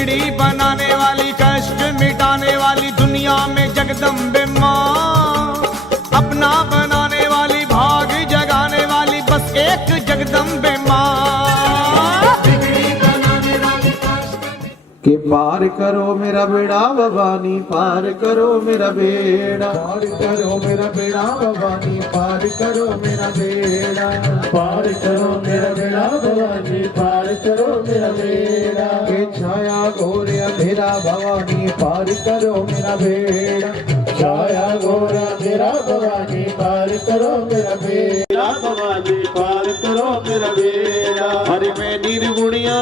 बिगड़ी बनाने वाली, कष्ट मिटाने वाली, दुनिया में जगदम्बे माँ। अपना बनाने वाली, भाग जगाने वाली, बस एक जगदम्बे माँ। कि पार करो मेरा बेड़ा भवानी, पार करो मेरा बेड़ा, पार करो मेरा बेड़ा भवानी, पार करो मेरा बेड़ा, पार करो मेरा बेड़ा भवानी, पार करो मेरा बेड़ा। कि छाया घोर अंधेरा भवानी, पार करो मेरा बेड़ा, छाया घोर अंधेरा भवानी, पार करो मेरा बेड़ा भवानी, पार करो मेरा बेड़ा। अरे मैं निर्गुणिया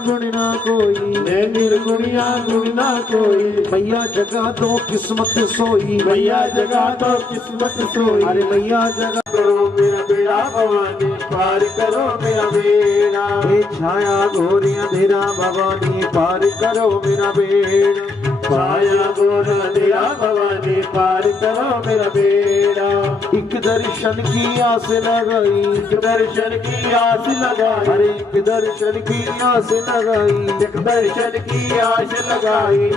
गुण ना कोई, मैं निर्गुणिया गुण ना कोई, मैया जगा दो किस्मत सोई, मैया जगा दो किस्मत सोई। अरे मैया जगा करो मेरा बेड़ा भवानी, पार करो मेरा बेड़ा। हे छाया घोर अंधेरा भवानी, पार करो मेरा बेड़ा, छाया घोर अंधेरा भवानी, पार करो मेरा बेड़ा। एक दर्शन की आस लगाई, एक दर्शन की आस लगाई, अरे एक दर्शन की आस लगाई, एक दर्शन की आस लगाई।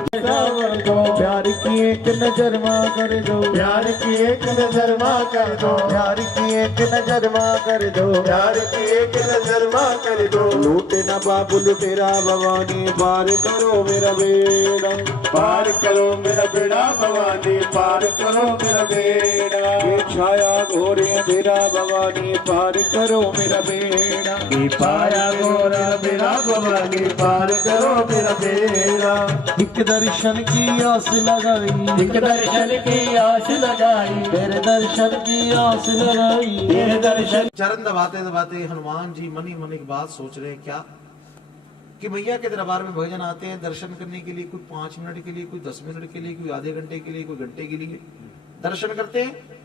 प्यार की एक नजर माँ कर दो, प्यार की एक नजर माँ कर दो, प्यार की एक नजर माँ कर दो, प्यार की एक नजर माँ कर दो। लूटे ना बाबू लुटेरा भवानी, पार करो मेरा बेड़ा, पार करो मेरा बेड़ा भवानी, पार करो मेरा बेड़ा। ये छाया घोर अंधेरा भवानी, पार करो मेरा बेड़ा, ये छाया घोर अंधेरा भवानी, पार करो मेरा बेड़ा। एक दर्शन की आस लगाई, एक दर्शन की आस लगाई, तेरे दर्शन की आस लगाई, तेरे दर्शन। चरण दबाते दबाते हनुमान जी मनी मन एक बात सोच रहे हैं, क्या कि मैया के दरबार में भजन आते हैं दर्शन करने के लिए, कोई 5 मिनट के लिए, कोई 10 मिनट के लिए, कोई आधे घंटे के लिए, कोई घंटे के लिए दर्शन करते हैं,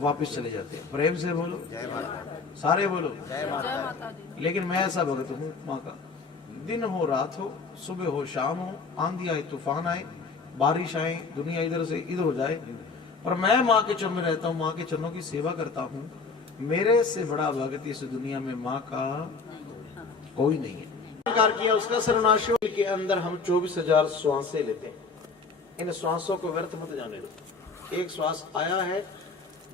वापस चले जाते हैं। प्रेम से बोलो जय माता, सारे बोलो जय माता। लेकिन मैं ऐसा भगत हूँ माँ का, दिन हो रात हो, सुबह हो शाम हो, आंधी आए तूफान आए, बारिश आए, दुनिया इधर से इधर हो जाए, और मैं माँ के चरण में रहता हूँ, माँ के चरणों की सेवा करता हूँ। मेरे से बड़ा भगत इस दुनिया में माँ का कोई नहीं है। किया उसका सर्वनाश के अंदर हम 24,000 श्वासें लेते हैं। इन श्वासों को व्यर्थ मत जाने दो। एक श्वास आया है,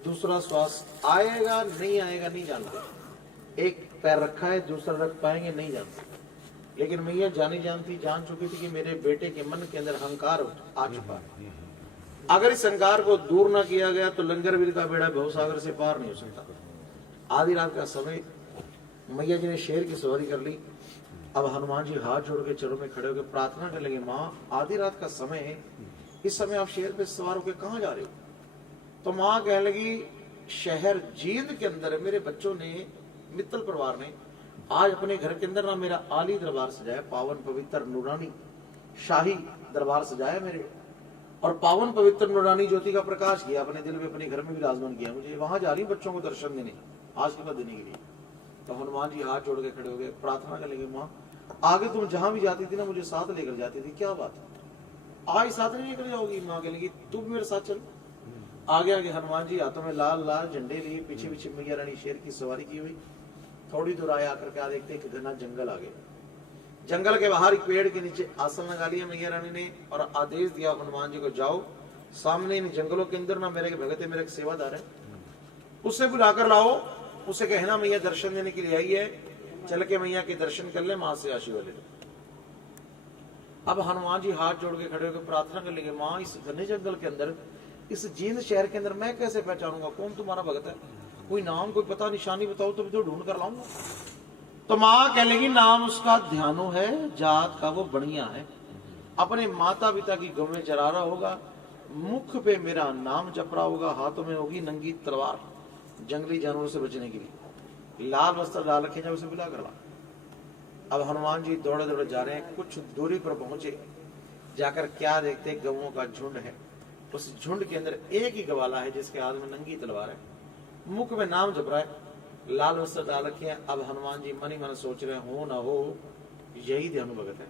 दूसरा श्वास आएगा नहीं आएगा नहीं जानते। एक पैर रखा है, दूसरा रख पाएंगे नहीं जानते। लेकिन मैया जान चुकी थी कि मेरे बेटे के मन के अंदर अहंकार आ चुका है। अगर इस अहंकार को दूर ना किया गया तो लंगरवीर का बेड़ा भवसागर से पार नहीं हो सकता। आधी रात का समय मैया जी ने शेर की सवारी कर ली। अब हनुमान जी हाथ जोड़ के चरणों में खड़े होकर प्रार्थना कर लगे, माँ आधी रात का समय है, इस समय आप शेर पे सवार होकर कहाँ जा रहे हो? तो माँ कहने लगी, शहर जींद के अंदर मेरे बच्चों ने, मित्तल परिवार ने आज अपने घर के अंदर ना मेरा आली दरबार सजाया, पावन पवित्र नूरानी शाही दरबार सजाया मेरे, और पावन पवित्र नूरानी ज्योति का प्रकाश किया, अपने दिल में अपने घर में विराजमान किया। मुझे वहां जा रही बच्चों को दर्शन देने, आशीर्वाद देने के लिए। तो हनुमान जी हाथ जोड़ के खड़े हो गए, प्रार्थना कर लगे, माँ आगे तुम जहां भी जाती थी ना मुझे साथ लेकर जाती थी, क्या बात है आज साथ नहीं लेकर जाओगी? माँ कहने लगी तू भी मेरे साथ चल। आगे आगे हनुमान जी हाथों में लाल लाल झंडे लिए, पीछे पीछे मैया रानी शेर की सवारी की हुई। थोड़ी दूर आए, आकर क्या देखते कि घना जंगल आ गए। जंगल के बाहर एक पेड़ के नीचे आसन लगा लिया मैया रानी ने, और आदेश दिया हनुमान जी को, जाओ सामने इन जंगलों के अंदर ना मेरे भगत है, मेरे सेवादार है, उससे बुलाकर लाओ, उसे कहना मैया दर्शन देने के लिए आई है, चल के मैया के दर्शन कर ले, मां से आशीर्वाद ले। अब हनुमान जी हाथ जोड़ के खड़े होकर प्रार्थना कर लेंगे, माँ इस घने जंगल के अंदर, इस जींद शहर के अंदर मैं कैसे पहचानूंगा कौन तुम्हारा भगत है? कोई नाम कोई पता निशानी बताओ तो ढूंढ कर लाऊंगा। तो माँ कह लेगी, नाम उसका ध्यानो है, जात का वो बढ़िया है, अपने माता पिता की गौ में चरा रहा होगा, मुख पे मेरा नाम जप रहा होगा, हाथों में होगी नंगी तलवार, जंगली जानवरों से बचने के लिए, लाल वस्त्र डाल रखे, जब उसे बुला कर ला। अब हनुमान जी दौड़े दौड़े जा रहे हैं, कुछ दूरी पर पहुंचे, जाकर क्या देखते, गवों का झुंड है। उस झुंड के अंदर एक ही गवाला है जिसके हाथ में नंगी तलवार है, मुख में नाम जप रहा है, लाल वस्त्र डाल रखे हैं। अब हनुमान जी मन ही मन सोच रहे हो ना हो यही ध्यान भगत है।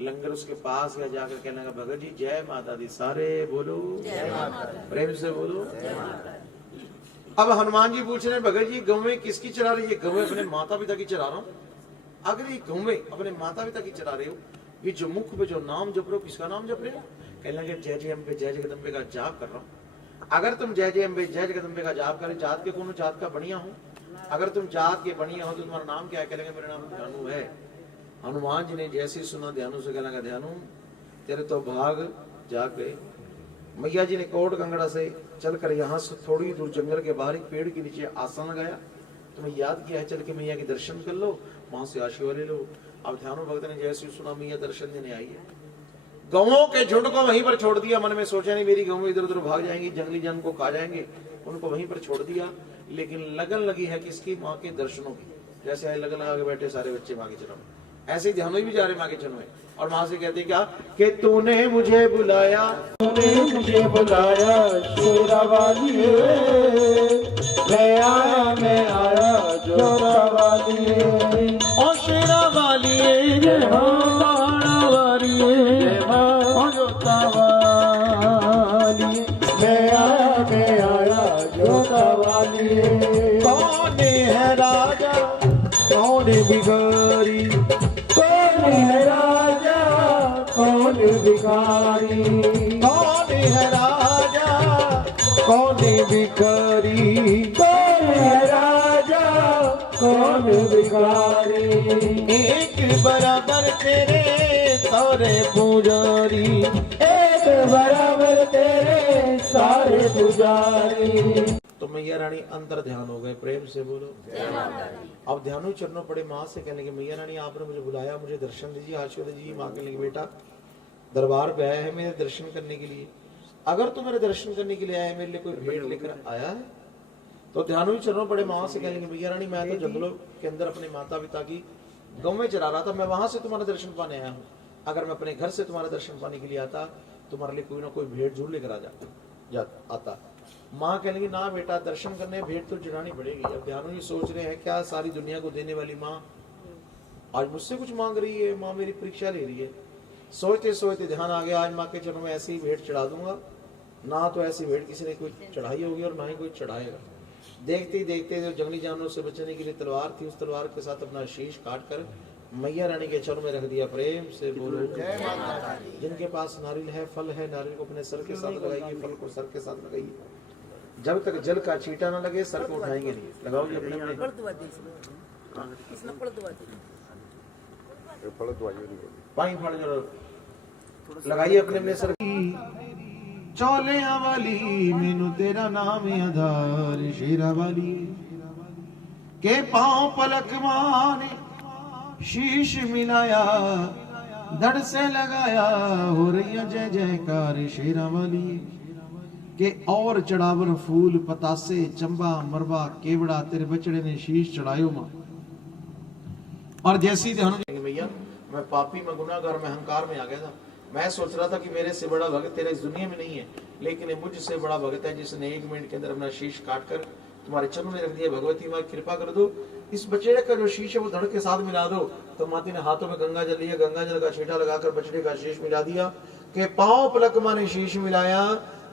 लंगर उसके पास गया, जाकर कहने लगा, भगत जी जय माता दी, सारे बोलो जय माता, प्रेम से बोलो जय माता। अब हनुमान जी पूछ रहे, भगत जी गौवें किसकी चरा रही है? गौवें अपने माता पिता की चरा रहा हूं। अगर ये गौवें अपने माता पिता की चरा रहे हो ये जो मुख पे जो नाम जप रहे हो, किसका नाम जप रहे हो? कहने लगे जय जय अम्बे जय जगदम्बे का जाप कर रहा हूँ। अगर तुम जय जय अम्बे जय जगदम्बे का जाप करे, जात के कौन जात का बढ़िया हो? अगर तुम जात के बढ़िया हो तो तुम्हारा नाम क्या है? कहेंगे मेरा नाम ध्यानु है। हनुमान जी ने जैसे सुना ध्यानु से, कहने लगा ध्यानु तेरे तो भाग जाग गए। मैया जी ने कोट कंगड़ा से चलकर यहाँ से थोड़ी दूर जंगल के बाहर एक पेड़ के नीचे आसन लगाया। तुम्हें याद किया है, चल के मैया के दर्शन कर लो, वहां से आशीर्वाद ले लो। अब ध्यानो भक्त ने जैसे सुना मैया दर्शन देने आई है, गौओं के झुंड को वहीं पर छोड़ दिया। मन में सोचा नहीं मेरी गौ इधर उधर भाग जाएंगी, जंगली जन को खा जाएंगे, उनको वहीं पर छोड़ दिया। लेकिन लगन लगी है किसकी? माँ के दर्शनों की। जैसे आए लगन लगा के बैठे सारे बच्चे माँ के चरणों में, ऐसे ही ध्यानो भी जा रहे माँ के चरणों में। और माँ से कहते क्या कि तूने मुझे बुलाया, तूने मुझे बुलाया शेरा वाली, मैं आया जोरा वाली, ओ शेरा वाली जय बाणा वाली, जय जोता वाली, मैं आया जोता वाली। कौन है राजा कौन भिखारी, कौन है राजा कौन भिखारी, कौन है राजा कौन भिखारी, कौन है राजा कौन भिखारी। एक बराबर तेरे सारे पुजारी, एक बराबर तेरे सारे पुजारी। तो मैया रानी अंतर ध्यान हो गए। प्रेम से बोलो। अब ध्यानो चरणों पड़े माँ से, कहने लगे मैया रानी आपने मुझे बुलाया, मुझे दर्शन दीजिए, आशीर्वाद दीजिए। माँ कहने लगी बेटा दरबार पे आया है मेरे दर्शन करने के लिए, अगर तू मेरे दर्शन करने के लिए आया है, मेरे लिए कोई भेंट लेकर आया है? तो ध्यानो चरणों पड़े माँ से, कहने लगे मैया रानी मैं तो जंगलों के अंदर अपने माता पिता की गौवें चरा रहा था, मैं वहां से तुम्हारा दर्शन पाने आया हूँ। अगर मैं अपने घर से तुम्हारा दर्शन पाने के लिए आता, तुम्हारे लिए कोई ना कोई भेंट जरूर लेकर आता। माँ कहने लगी ना बेटा, दर्शन करने भेंट तो चढ़ानी पड़ेगी। अब ध्यानो ये सोच रहे हैं क्या सारी दुनिया को देने वाली माँ आज मुझसे कुछ मांग रही है, माँ मेरी परीक्षा ले रही है। सोचते सोचते ध्यान आ गया, आज माँ के चरणों में ऐसी ही भेंट चढ़ा दूंगा। ना तो ऐसी भेंट किसी ने कोई चढ़ाई होगी और ना ही कोई चढ़ाएगा। देखते ही देखते जो जंगली जानवरों से बचने के लिए तलवार थी, उस तलवार के साथ अपना शीश काट कर मैया रानी के चरणों में रख दिया। प्रेम से बोलो जय माता दी। जिनके पास नारियल है, फल है, नारियल को अपने सर के साथ लगाइए, फल को सर के साथ लगाइए। जब तक जल का छींटा ना लगे सर को उठाएंगे नहीं। लगाओगे अपने पानी फड़ जरूर लगाइए अपने सर की। चौलिया वाली मैनू तेरा नाम आधार, शेरा वाली के पांव पलक माने शीश मिलाया, धड़ से लगाया हो रही जय जयकार, शेरा वाली के और चढ़ावर फूल पतासे चंबा मरबा केवड़ा तेरे बचड़े ने शीश चढ़ायो मां। और जैसी ध्यान भैया मैं पापी, मैं गुनाहगार, मैं अहंकार में आ गया था। मैं सोच रहा था कि मेरे से बड़ा भगत तेरे इस दुनिया में नहीं है, लेकिन मुझसे बड़ा भगत है जिसने 1 मिनट के अंदर अपना शीश काट कर तुम्हारे चरणों में रख दिया। भगवती माँ कृपा कर दो, इस बछड़े का जो शीश है वो धड़ के साथ मिला दो। तो माती ने हाथों में गंगा जल लिया, गंगा जल का छींटा लगाकर बछड़े का शीश मिला दिया। के पांव पलक मां ने शीश मिलाया,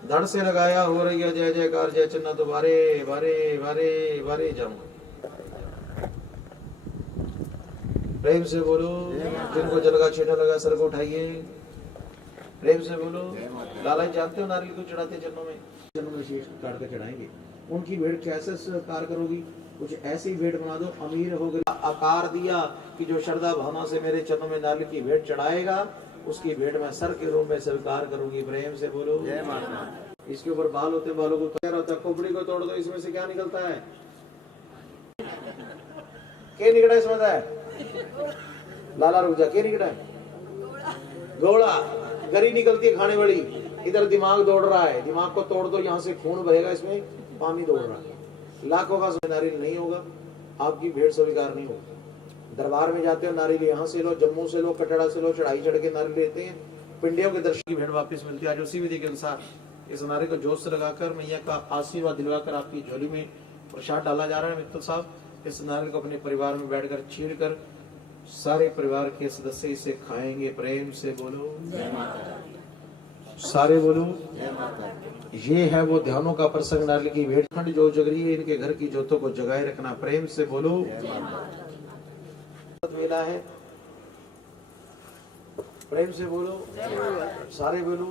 धड़ से लगाया, हो रही है जय जयकार, जय चन्ना तो बारे बारे बारे बारे जाऊंगा। प्रेम से बोलो। जिनको जल का छींटा लगा सर को उठाइए। प्रेम से बोलो। लाला जानते हो नारियल को चढ़ाते चरणों में शीश काट कर चढ़ाएंगे। उनकी भेंट कैसे स्वीकार करोगी? कुछ ऐसी भेंट बना दो, अमीर हो गई। आकार दिया कि जो श्रद्धा भावना से मेरे चरणों में नारियल की भेंट चढ़ाएगा, उसकी भेंट मैं सर के रूप में स्वीकार करूंगी। प्रेम से बोलो जय माता। इसके ऊपर बाल होते हैं, बालों को पैर होता है, खोपड़ी को तोड़ दो, इसमें से क्या निकलता है? क्या निकला इसमें है? लाला रुक जा, क्या निकला है? घोड़ा। गरी निकलती है खाने वाली। इधर दिमाग दौड़ रहा है, दिमाग को तोड़ दो, यहाँ से खून बहेगा, इसमें पानी दौड़ रहा है। लाखों का नारियल नहीं होगा, आपकी भेंट स्वीकार नहीं होगी। दरबार में जाते हो नारियल यहाँ से लो, जम्मू से लो, कटड़ा से लो, चढ़ाई चढ़ के नारियल लेते हैं, पिंडियों के दर्शन की भेंट वापस मिलती है। आज उसी विधि के अनुसार इस नारियल को जोश से लगाकर मैया का आशीर्वाद दिलवाकर आपकी झोली में प्रसाद डाला जा रहा है। मित्तल साहब इस नारियल को अपने परिवार में बैठकर चीर कर सारे परिवार के सदस्य इसे खाएंगे। प्रेम से बोलो जय माता। सारे बोलो जय माता। ये है वो ध्यानों का प्रसंग। नारियल की भेंट खंड जो जग रही है, इनके घर की ज्योतों को जगाए रखना। प्रेम से बोलो जय माता। मेला है प्रेम से बोलो, सारे बोलो।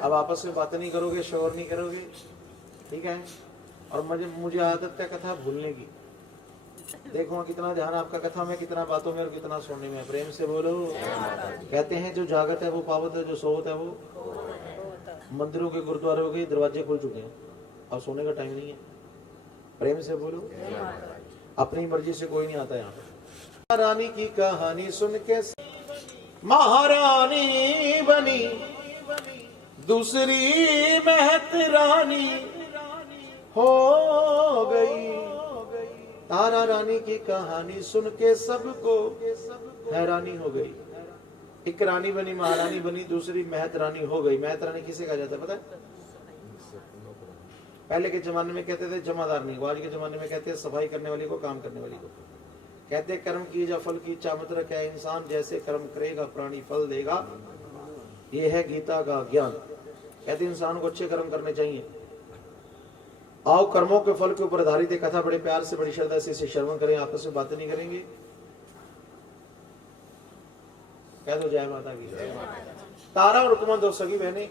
अब आपस में बातें नहीं करोगे, शोर नहीं करोगे, ठीक है। और मुझे आदत है कथा भूलने की। देखो कितना ध्यान आपका कथा में, कितना बातों में और कितना सुनने में। प्रेम से बोलो। कहते हैं जो जागत है वो पावत है, जो सोवत है वो। मंदिरों के गुरुद्वारों के दरवाजे खुल चुके हैं, अब सोने का टाइम नहीं है। प्रेम से बोलो। अपनी मर्जी से कोई नहीं आता यहाँ पे। रानी की कहानी सुन के महारानी बनी, दूसरी महत रानी हो गई। तारा रानी की कहानी सुन के सबको हैरानी हो गई। एक रानी बनी, महारानी बनी, दूसरी महत रानी हो गई। महत रानी किसे कहा जाता है पता है? पहले के जमाने में कहते थे जमादारनी को, आज के जमाने में कहते हैं सफाई करने वाली को, काम करने वाली को। कहते कर्म की जा फल की इच्छा मत रखे, इंसान जैसे कर्म करेगा प्राणी फल देगा। ये है गीता का ज्ञान। कहते इंसान को अच्छे कर्म करने चाहिए। आओ कर्मों के फल के ऊपर आधारित कथा बड़े प्यार से, बड़ी श्रद्धा से इसे श्रवण करें। आपस में बातें नहीं करेंगे। कह दो जय माता की। तारा और रुकमन दो सगी बहनें।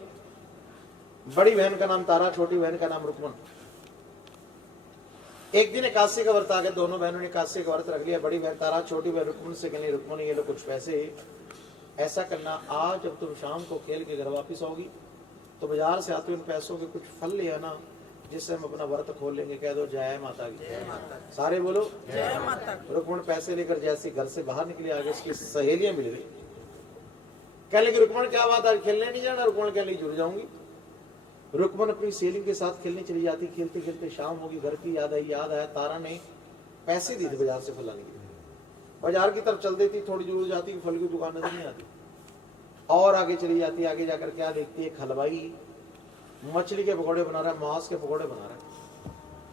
बड़ी बहन का नाम तारा, छोटी बहन का नाम रुकमन। एक दिन एकादशी का व्रत आ गया, दोनों बहनों ने एकादशी का व्रत रख लिया। बड़ी बहन तारा छोटी बहन रुकमन से कहने, रुकमन ये लो कुछ पैसे, ऐसा करना आज जब तुम शाम को खेल के घर वापिस आओगी तो बाजार से आते उन पैसों के कुछ फल ले आना, जिससे हम अपना व्रत खोल लेंगे। कह दो जय माता की। सारे बोलो जय माता। रुकमन पैसे लेकर जैसे घर से बाहर निकले, आगे उसकी सहेलियां मिल गई। कह लगी रुकमन क्या बात, आज खेलने नहीं जाना? रुकमन कह लगी जुड़ जाऊंगी। रुकमन अपनी सहेली के साथ खेलने चली जाती। खेलते खेलते शाम होगी, घर की याद आई। याद आया तारा ने पैसे दिए थे बाजार से फल लाने के लिए। बाजार की तरफ चल देती, थोड़ी दूर जाती, फल की दुकान नजर नहीं आती। और आगे चली जाती। आगे जाकर क्या देखती है? हलवाई मछली के पकौड़े बना रहा है, मांस के पकौड़े बना रहा है।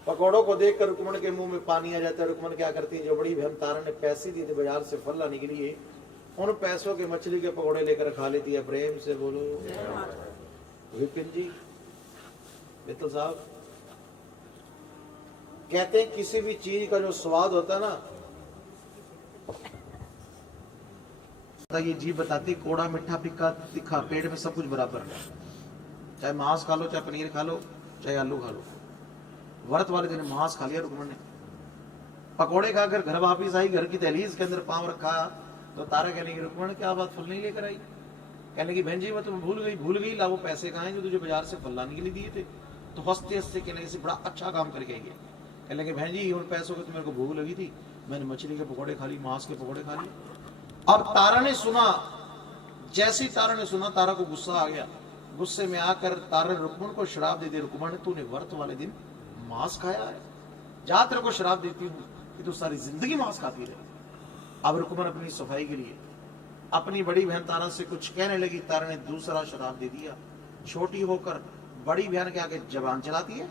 पकौड़ों को देखकर रुकमन के मुंह में पानी आ जाता है। रुकमन क्या करती है? जो बड़ी बहन तारा ने पैसे दिए थे बाजार से फल लाने के लिए, उन पैसों के मछली के पकौड़े लेकर खा लेती है। प्रेम से बोलो विपिन जी, मित्तल साहब। कहते हैं किसी भी चीज का जो स्वाद होता है ना, ये जीभ बताती कोड़ा मीठा फिक्का तीखा, पेट में सब कुछ बराबर है। चाहे मांस खा लो, चाहे पनीर खा लो, चाहे आलू खा लो। व्रत वाले दिन मांस खा लिया रुकमन ने। पकौड़े खाकर घर वापिस आई, घर की दहलीज के अंदर पांव रखा तो तारा कहने की रुकमन क्या बात फल नहीं लेकर आई? कहने की बहन जी मैं तुम्हें भूल गई ला वो पैसे कहाँ हैं जो तुझे बाजार से फल लाने के लिए दिए थे? तो हंसते हंसते कहने से बड़ा अच्छा काम करके आई है। कहने लगे बहन जी उन पैसों की तो मेरे को भूख लगी थी, मैंने मछली के पकौड़े खा ली, मांस के पकौड़े खा लिए। अब तारा ने सुना, जैसे ही तारा ने सुना तारा को गुस्सा आ गया। गुस्से में आकर तारा ने रुकमन को शराब दे दी। रुकमन तूने व्रत वाले दिन मांस खाया है, जा तेरे को शराब देती हूँ कि तू सारी जिंदगी मांस खाती रहे। अब रुकमन अपनी सफाई के लिए अपनी बड़ी बहन तारा से कुछ कहने लगी। तारा ने दूसरा शराब दे दिया। छोटी होकर बड़ी बहन के आगे जबान चलाती है,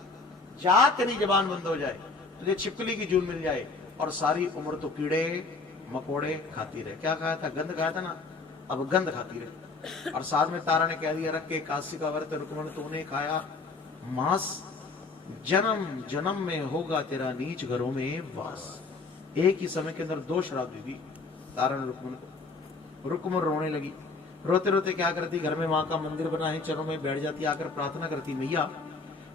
जा तेरी जबान बंद हो जाए, तुझे छिपकली की जून मिल जाए और सारी उम्र तो कीड़े मकोड़े खाती रहे। क्या खाया था? गंध खाया था ना, अब गंध खाती रहे। और साथ में तारा ने कह दिया रख के एकादशी का व्रत रुकमन तूने खाया मांस, जन्म जन्म में होगा तेरा नीच घरों में वास। एक ही समय के अंदर दो शराब दे दी तारा ने रुकमन को। रुकमन रोने लगी। रोते रोते क्या करती? घर में माँ का मंदिर बना है, चरणों में बैठ जाती, आकर प्रार्थना करती, मैया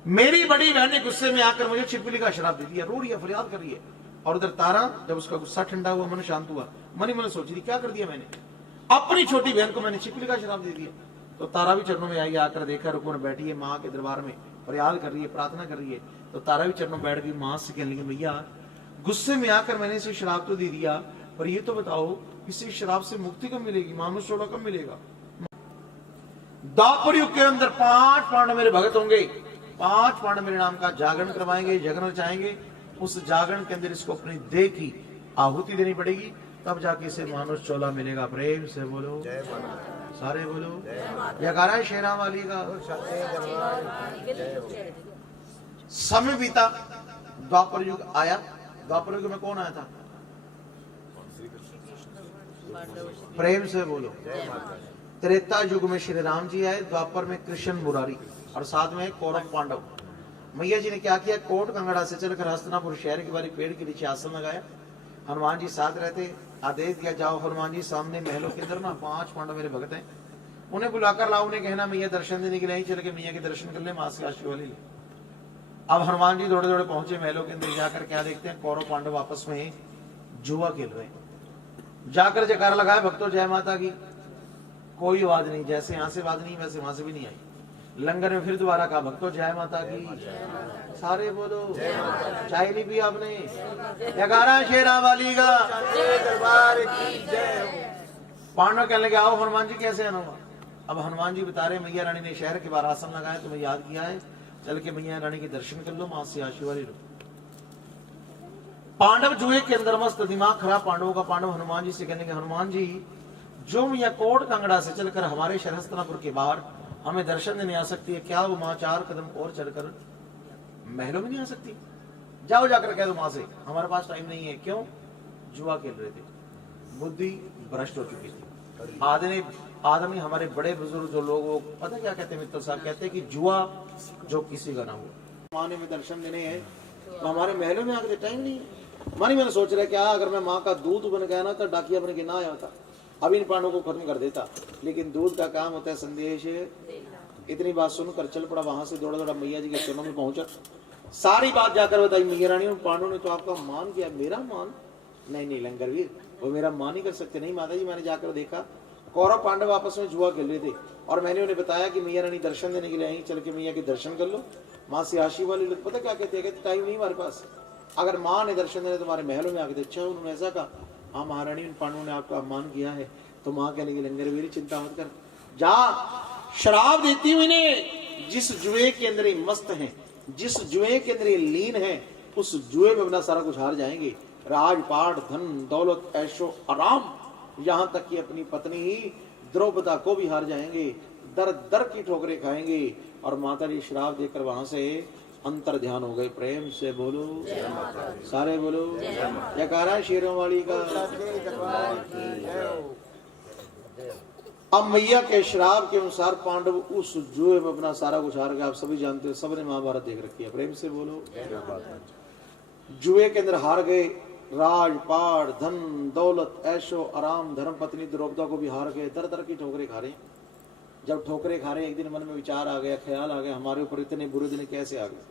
मेरी बड़ी बहन ने गुस्से में आकर मुझे छिपकली का शराब दे दिया। रो रही है, फरियाद कर रही है। और उधर तारा जब उसका गुस्सा ठंडा हुआ, मन शांत हुआ, मन ही मन सोच रही क्या कर दिया मैंने, अपनी छोटी बहन को मैंने छिपकली का शराब दे दिया। तो तारा भी चरणों में आई, आकर देखा रुकमन बैठी है माँ के दरबार में, फरियाद कर रही है, प्रार्थना कर रही है। तो तारा भी चरणों में बैठ गई। माँ से कहने लगी भैया गुस्से में आकर मैंने इसे शराब तो दे दिया, पर ये तो बताओ इसे शराब से मुक्ति कब मिलेगी, मानुष चोड़ा कब मिलेगा? द्वापर युग के अंदर 5 पांडव मेरे भगत होंगे, 5 पांडव मेरे नाम का जागरण करवाएंगे, जगरण चाहेंगे। उस जागरण के अंदर इसको अपनी देह की आहुति देनी पड़ेगी, तब जाके इसे मानुष चोला मिलेगा। प्रेम से बोलो सारे बोलो जयकारा है शेरा वाली का। समय बीता, द्वापर युग आया। द्वापर युग में कौन आया था? प्रेम से बोलो। त्रेता युग में श्री राम जी आए, द्वापर में कृष्ण मुरारी और साथ में कौरव पांडव। मैया जी ने क्या किया? कोट कंगड़ा से चलकर हस्तिनापुर शहर के बारे पेड़ के नीचे आसन लगाया। हनुमान जी साथ रहते, आदेश दिया, जाओ हनुमान जी सामने महलों के अंदर ना 5 पांडव मेरे भक्त हैं, उन्हें बुलाकर लाओ, उन्हें कहना मैया दर्शन देने के लिए चल के मैया के दर्शन कर ले, मां से आशीर्वाद ले। अब हनुमान जी दौड़े दौड़े पहुंचे महलों के अंदर, जाकर क्या देखते हैं, कौरव पांडव आपस में जुआ खेल रहे हैं। जाकर जयकारा लगाया, भक्तों जय माता की, कोई आवाज नहीं, जैसे यहां से आवाज नहीं वैसे वहां से भी नहीं आई। लंगर में फिर दोबारा कहा, भक्तों जय माता की, सारे बोलो चाय नहीं पी आपने, जयकारा शेरा वाली का दरबार की जय। पांडव कहने लगे आओ हनुमान जी कैसे आना हुआ। अब हनुमान जी बता रहे मैया रानी ने शहर के बाहर आसन लगाया, तुम्हें याद किया है, चल के मैया रानी के दर्शन कर लो, मां से आशीर्वाद लो। पांडव जुए के अंदर मस्त, दिमाग खराब पांडवों का। पांडव हनुमान जी से कहने के हनुमान जी जो मैया कोट कंगड़ा से चलकर हमारे शहर हस्तिनापुर के बाहर हमें दर्शन देने आ सकती है, क्या वो मां 4 कदम और चलकर महलों में नहीं आ सकती? जाओ जाकर कह दो मां से हमारे पास टाइम नहीं है। क्यों? जुआ खेल रहे थे, बुद्धि भ्रष्ट हो चुकी थी। आदमी हमारे बड़े बुजुर्ग जो लोग, वो पता क्या कहते हैं मित्र साहब, कहते हैं कि जुआ जो किसी का ना हो, माने में दर्शन देने हैं तो हमारे महलों में आकर टाइम नहीं है। मानी मैंने सोच रहा क्या अगर मैं माँ का दूध बन गया ना तो डाकिया बन के ना आया होता, अब इन पांडवों को खत्म कर देता। लेकिन दूध का काम होता है संदेश। इतनी बात सुनकर चल पड़ा, वहां से दौड़ा दौड़ा मैया जी के चरणों में पहुंचा, सारी बात जाकर बताई मैया रानी। पांडवों ने तो आपका मान किया, मेरा मान नहीं लंगर वीर, वो मेरा मान ही कर सकते नहीं माता जी। मैंने जाकर देखा कौरव पांडव आपस में जुआ खेल रहे थे और मैंने उन्हें बताया कि मैया रानी दर्शन देने के लिए आई, चल के मैया के दर्शन कर लो, माँ से आशीर्वाद ले। पता क्या कहते हैं, टाइम नहीं हमारे पास, अगर माँ ने दर्शन देने तुम्हारे महलों में आके। अच्छा उन्होंने ऐसा कहा, हाँ महारानी उन पांडवों ने आपका अपमान किया है। तो माँ कहने की लंगर वीर चिंता मत कर, जा शराब देती हुई ने, जिस जुए के अंदर ये मस्त है, जिस जुए के अंदर ये लीन है, उस जुए में अपना सारा कुछ हार जाएंगे। राजपाट, धन दौलत, ऐशो आराम, यहाँ तक कि अपनी पत्नी ही द्रौपदा को भी हार जाएंगे, दर दर की ठोकरें खाएंगे। और माता जी श्राप देकर वहां से अंतर ध्यान हो गए। प्रेम से बोलो, सारे बोलो जयकारा शेरों वाली का। अब मैया के श्राप के अनुसार पांडव उस जुए में अपना सारा कुछ हार गए। आप सभी जानते हो, सबने महाभारत देख रखी है। प्रेम से बोलो, जुए के अंदर हार गए। राजपाट, धन दौलत, ऐशो आराम, धर्म पत्नी द्रौपदा को भी हार गए। दर दर की ठोकरें खा रहे। जब ठोकरें खा रहे, एक दिन मन में विचार आ गया, ख्याल आ गया, हमारे ऊपर इतने बुरे दिन कैसे आ गए,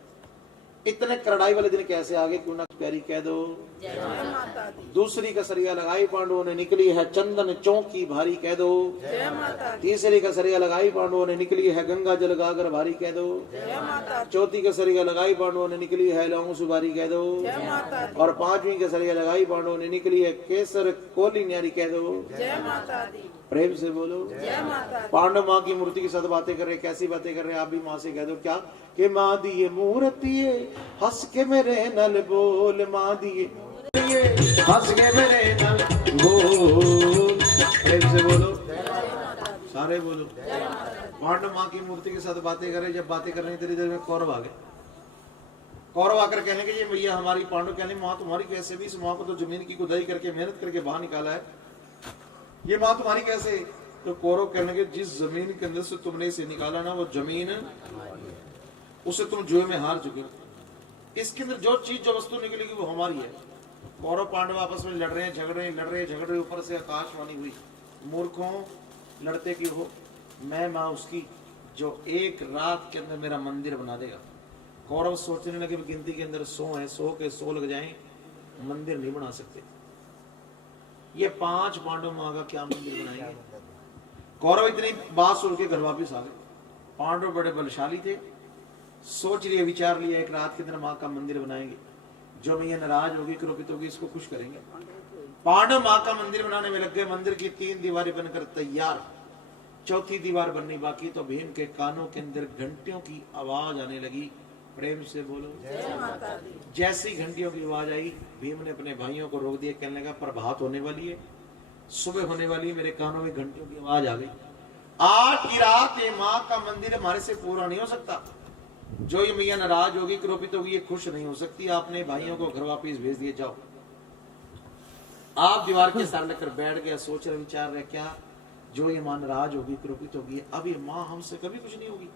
इतने करड़ाई वाले दिन कैसे आ गए, क्यों ना प्यारी कह दो जय माता दी। दूसरी कसरिया लगाई पांडवों ने, निकली है चंदन चौकी भारी, कह दो जय माता दी। तीसरी कसरिया लगाई पांडवों ने, निकली है गंगा जल गागर भारी, कह दो जय माता दी। चौथी कसरिया लगाई पांडवों ने, निकली है लौंग सुपारी, कह दो जय माता दी। और 5वीं कसरिया लगाई पांडवों ने, निकली है केसर कोली न्यारी, कह दो जय माता दी। प्रेम से बोलो जय माता दी। पांडव माँ की मूर्ति के साथ बातें कर रहे, कैसी बातें कर रहे हैं? आप भी माँ से कह दो क्या कि माँ दिए मूर्ति हंस के मेरे नल बोल, माँ दिए हंस के मेरे नल बोल। प्रेम से बोलो, सारे बोलो। पांडव माँ की मूर्ति के साथ बातें कर रहे, जब बातें कर रहे इतनी देर में कौरव आ गए। कौरव आकर कहने के ये भैया हमारी, पांडव कहने माँ तुम्हारी कैसे भी, इस माँ को तो जमीन की खुदाई करके मेहनत करके बाहर निकाला है, ये माँ तुम्हारी कैसे? तो कौरव कहने के जिस जमीन के अंदर से तुमने इसे निकाला ना, वो जमीन उसे तुम जुए में हार चुके हो। इसके अंदर जो चीज जो वस्तु निकलेगी वो हमारी है। कौरव पांडव आपस में लड़ रहे हैं, झगड़ रहे, ऊपर से आकाशवाणी हुई, मूर्खों लड़ते की हो, मैं माँ उसकी जो एक रात के अंदर मेरा मंदिर बना देगा। कौरव सोचने लगे गिनती के अंदर 100 है, 100 के 100 लग जाएं, मंदिर नहीं बना सकते। ये 5 पांडव माँ का क्या मंदिर बनाएंगे? कौरव इतनी बात सुन के घर वापिस आ गए। पांडव बड़े बलशाली थे, सोच लिए, विचार लिया, एक रात के अंदर माँ का मंदिर बनाएंगे, जो मैया नाराज होगी, क्रोधित होगी, इसको खुश करेंगे। पांडव माँ का मंदिर बनाने में लग गए। मंदिर की 3 दीवारें बनकर तैयार, 4थी दीवार बननी बाकी। तो भीम के कानों के अंदर घंटियों की आवाज आने लगी। प्रेम से बोलो जय माता दी। जैसी घंटियों की आवाज आई, भीम ने अपने भाइयों को रोक दिया, कहने लगा प्रभात होने वाली है, सुबह होने वाली है, मेरे कानों में घंटियों की आवाज आ गई। आज की रात ये माँ का मंदिर हमारे से पूरा नहीं हो सकता। जो ये मैया नाराज होगी, क्रोधित होगी, ये खुश नहीं हो सकती। आपने भाइयों को घर वापिस भेज दिए, जाओ। आप दीवार के सामने कर बैठ गया, सोच रहे, विचार रहे, क्या जो ये माँ नाराज होगी, क्रोधित होगी, अब ये माँ हमसे कभी कुछ नहीं होगी।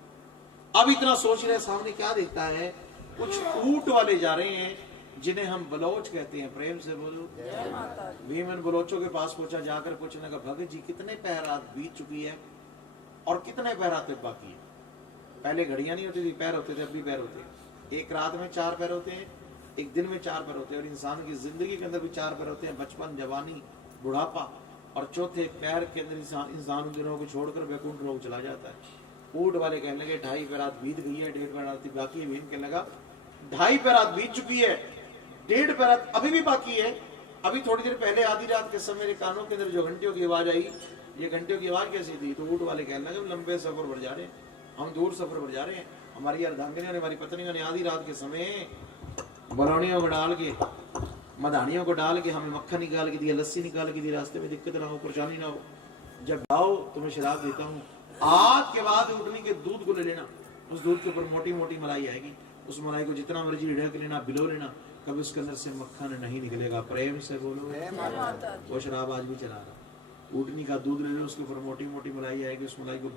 अब इतना सोच रहे, सामने क्या देखता है, कुछ ऊंट वाले जा रहे हैं, जिन्हें हम बलोच कहते हैं। प्रेम से बोलो। भीम इन बलोचों के पास पहुंचा, जाकर पूछने लगा, भगत जी कितने पहरात बीत चुकी है और कितने पहरात बाकी है? पहले घड़ियां नहीं होती थी, पैर होते थे, अब भी पैर होते हैं। एक रात में 4 पैर होते हैं, एक दिन में 4 पैर होते हैं, और इंसान की जिंदगी के अंदर भी 4 पैर होते हैं, बचपन, जवानी, बुढ़ापा, और चौथे पैर के अंदर इंसान उन दिनों को छोड़कर वैकुंठ लोक चला जाता है। ऊंट वाले कहने लगे 2.5 पैरात बीत गई है, 1.5 पैरात बाकी है। भीम कहने लगा 2.5 पैरात बीत चुकी है, 1.5 पैरात अभी भी बाकी है। अभी थोड़ी देर पहले आधी रात के समय मेरे कानों के अंदर जो घंटियों की आवाज आई, ये घंटियों की आवाज कैसी थी? तो ऊंट वाले कहने लगे लंबे सफर पर जा रहे हैं, हम दूर सफर पर जा रहे हैं। हमारी अर्धांगिनी ने, हमारी पत्नी ने आधी रात के समय बलौनियों को डाल के, मधानियों को डाल के हमें मक्खन निकाल के दिया, लस्सी निकाल के दी, रास्ते में दिक्कत ना हो, परेशानी ना हो। जब आओ तो मैं शराब देता हूँ, आज के बाद उठनी के दूध को ले लेना, उस दूध के ऊपर मोटी मोटी मलाई आएगी, उस मलाई को जितना मर्जी ढक लेना, बिलो लेना, कभी उसके अंदर से मक्खन नहीं निकलेगा। प्रेम से बोलो। वो शराब आज भी चला रहा। ऊँटनी का दूध ले लो, उसके ऊपर मोटी मोटी मलाई आएगी, उस मलाई को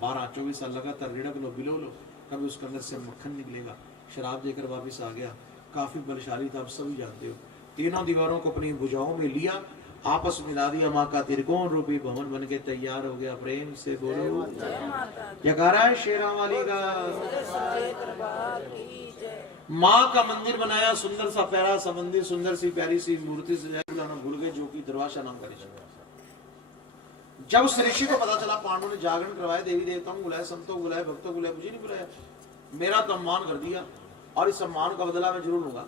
12-24 साल लगातार रिड़क लो, बिलो लो, कभी उसके अंदर से मक्खन निकलेगा। शराब देकर वापिस आ गया, काफी बलशाली था, आप सभी जानते हो। तीनों दीवारों को अपनी भुजाओं में लिया, आपस में मिला दिया, माँ का त्रिकोण रूपी भवन बन के तैयार हो गया। प्रेम से बोलो। जयकारा है शेरा वाली का। माँ का मंदिर बनाया, सुंदर सा प्यारा सा मंदिर, सुंदर सी प्यारी सी मूर्ति से भूल गए, जो कि दरवाजा नाम का ऋषि। जब उस ऋषि को पता चला, पांडवों ने जागरण करवाया, देवी देवताओं को बुलाया, संतों को बुलाया, भक्तों को बुलाया, मुझे नहीं बुलाया, मेरा तो सम्मान कर दिया और इस सम्मान का बदला मैं जरूर लूंगा।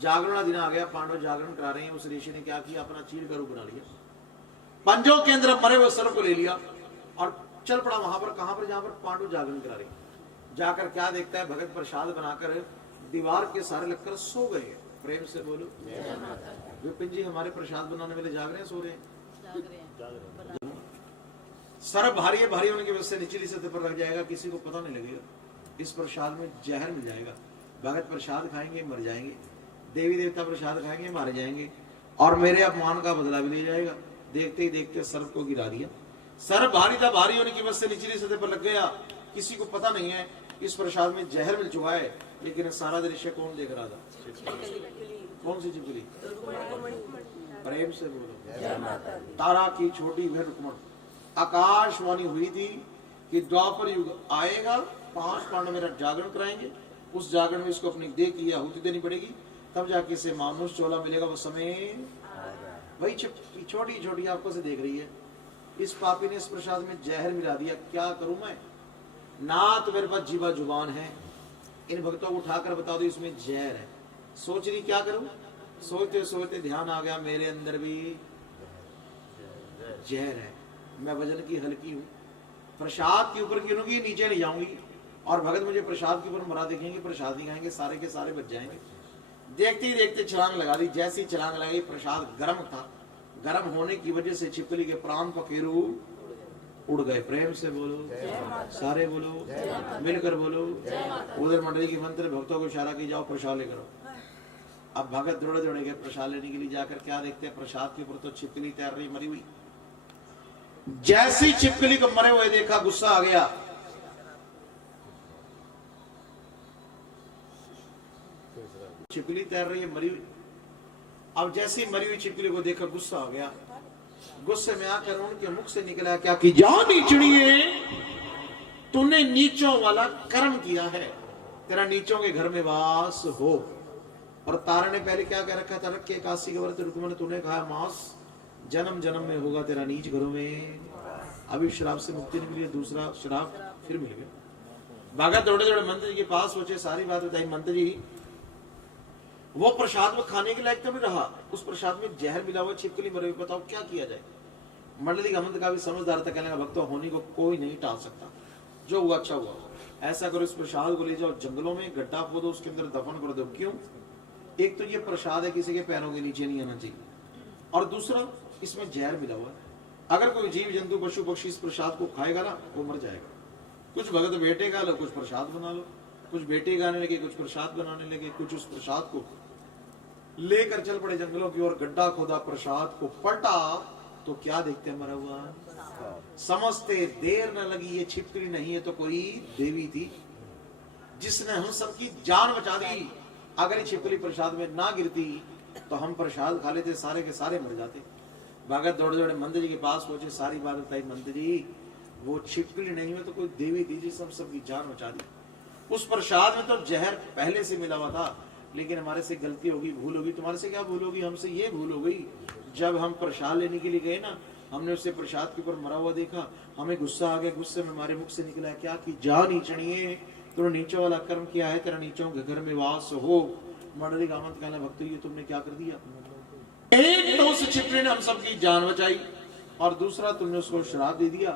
जागरण दिन आ गया, पांडव जागरण करा रहे हैं। उस ऋषि ने क्या किया, अपना चीर का रूप बना लिया, पंजों के अंदर मरे हुए सर्प को ले लिया और चल पड़ा वहां पर। कहां पर? जहां पर पांडव जागरण करा रहे हैं। जाकर क्या देखता है, भगत प्रसाद बनाकर दीवार के सारे लगकर सो गए। प्रेम से बोलो। विपिन जी हमारे प्रसाद बनाने वाले जाग रहे हैं, सो रहे हैं? सर भारी है, भारी होने की वजह से निचली सतह पर रख जाएगा, किसी को पता नहीं लगेगा। इस प्रसाद में जहर मिल जाएगा। भगत प्रसाद खाएंगे मर जाएंगे, देवी देवता प्रसाद खाएंगे मारे जाएंगे, और मेरे अपमान का बदला भी ले जाएगा। देखते ही देखते सर्प को गिरा दिया। सर्प भारी था, भारी होने की वजह से निचली सतह पर लग गया, किसी को पता नहीं है इस प्रसाद में जहर मिल चुका है। लेकिन सारा दृश्य कौन देख रहा था? कौन सी छिपकली? प्रेम से बोलो। तारा की छोटी बहन रुक्मण। आकाशवाणी हुई थी कि द्वापर युग आएगा, 5 पांडव मेरा जागरण कराएंगे, उस जागरण में इसको अपनी देह की आहुति देनी पड़ेगी, तब जाके इसे मानुष चोला मिलेगा। वो समय वही छोटी छोटी आंखों से देख रही है। इस पापी ने इस प्रसाद में जहर मिला दिया, क्या करूं मैं? ना तो मेरे पास जीवा जुबान है, इन भक्तों को उठाकर बता दो इसमें जहर है। सोच रही क्या करूं? सोचते सोचते ध्यान आ गया, मेरे अंदर भी जहर है, मैं वजन की हल्की हूं, प्रसाद के ऊपर गिरूंगी नीचे नहीं जाऊंगी, और भगत मुझे प्रसाद के ऊपर मरा देखेंगे, प्रसाद नहीं खाएंगे, सारे के सारे बच जाएंगे। देखते ही देखते छलांग लगा दी। जैसी छलांग लगाई, प्रसाद गर्म था, गर्म होने की वजह से छिपकली के प्राण पखेरु उड़ गए। प्रेम से बोलो, सारे बोलो, मिलकर बोलो। उधर मंडली की मंत्र भक्तों को इशारा की, जाओ प्रसाद लेकर आओ। अब भगत दौड़े दौड़े गए प्रसाद लेने के लिए। जाकर क्या देखते हैं, प्रसाद के ऊपर तो छिपकली तैर रही मरी हुई। जैसी छिपकली को मरे हुए देखा, गुस्सा आ गया। छिपकली तैर रही है मरी हुई। अब जैसी मरी हुई छिपकली को देखा, गुस्सा आ गया। गुस्से में आकर उनके मुख से निकला क्या कि जा नीचड़िए, तूने नीचों वाला कर्म किया है, तेरा नीचों के घर में वास हो। और तारा ने पहले क्या कह रखा था, रखे 81 के व्रत रुकमन, तूने कहा मांस जन्म जन्म में होगा तेरा नीच घरों में। अभी श्राप से मुक्ति नहीं मिली, दूसरा श्राप फिर मिल गया। भागा दौड़े दौड़े मंत्री जी के पास सोचे, सारी बात बताई। मंत्री जी वो प्रसाद में खाने के लायक तो नहीं रहा, उस प्रसाद में जहर मिला हुआ, छिपकली मरे हुए, बताओ क्या किया जाए। मंडली का मंत्र का भी समझदार था, कहने लगा भक्तों होने को कोई नहीं टाल सकता, जो हुआ अच्छा हुआ। ऐसा करो, इस प्रसाद को ले जाओ जंगलों में, गड्ढा खोदो, उसके अंदर दफन कर दो। क्यों? एक तो ये प्रसाद है, किसी के पैरों के नीचे नहीं आना चाहिए, और दूसरा इसमें जहर मिला हुआ है। अगर कोई जीव जंतु पशु पक्षी इस प्रसाद को खाएगा ना, वो मर जाएगा। कुछ भगत बेटे का लो, कुछ प्रसाद बना लो, कुछ बेटे गाने लगे, कुछ प्रसाद बनाने लगे, कुछ उस प्रसाद को लेकर चल पड़े जंगलों की ओर। गड्ढा खोदा, प्रसाद को पलटा तो क्या देखते हैं, मरा हुआ। समझते देर न लगी, ये छिपकली नहीं है तो कोई देवी थी, जिसने हम सबकी जान बचा दी। अगर ये छिपकली प्रसाद में ना गिरती तो हम प्रसाद खा लेते, सारे के सारे मर जाते। भगत दौड़े दौड़े मंदिर जी के पास पहुंचे, सारी बात बताई। मंदिर जी वो छिपकली नहीं है तो कोई देवी थी जिसने हम सबकी जान बचा दी। उस प्रसाद में तो जहर पहले से मिला हुआ था, लेकिन हमारे से गलती होगी, भूल होगी। तुम्हारे से क्या भूल होगी? हमसे ये भूल हो गई, जब हम प्रसाद लेने के लिए गए ना, हमने उसे प्रसाद के ऊपर मरा हुआ देखा, हमें गुस्सा आ गया। गुस्से में हमारे मुख से निकला क्या कि जा नीचनिए, तूने नीचों वाला कर्म किया है, तेरा नीचों के घर में वास हो। मंडली कामत कहना, भक्त ये तुमने क्या कर दिया? एक तो उस छिपकली ने हम सबकी जान बचाई, और दूसरा तुमने उसको श्राप दे दिया।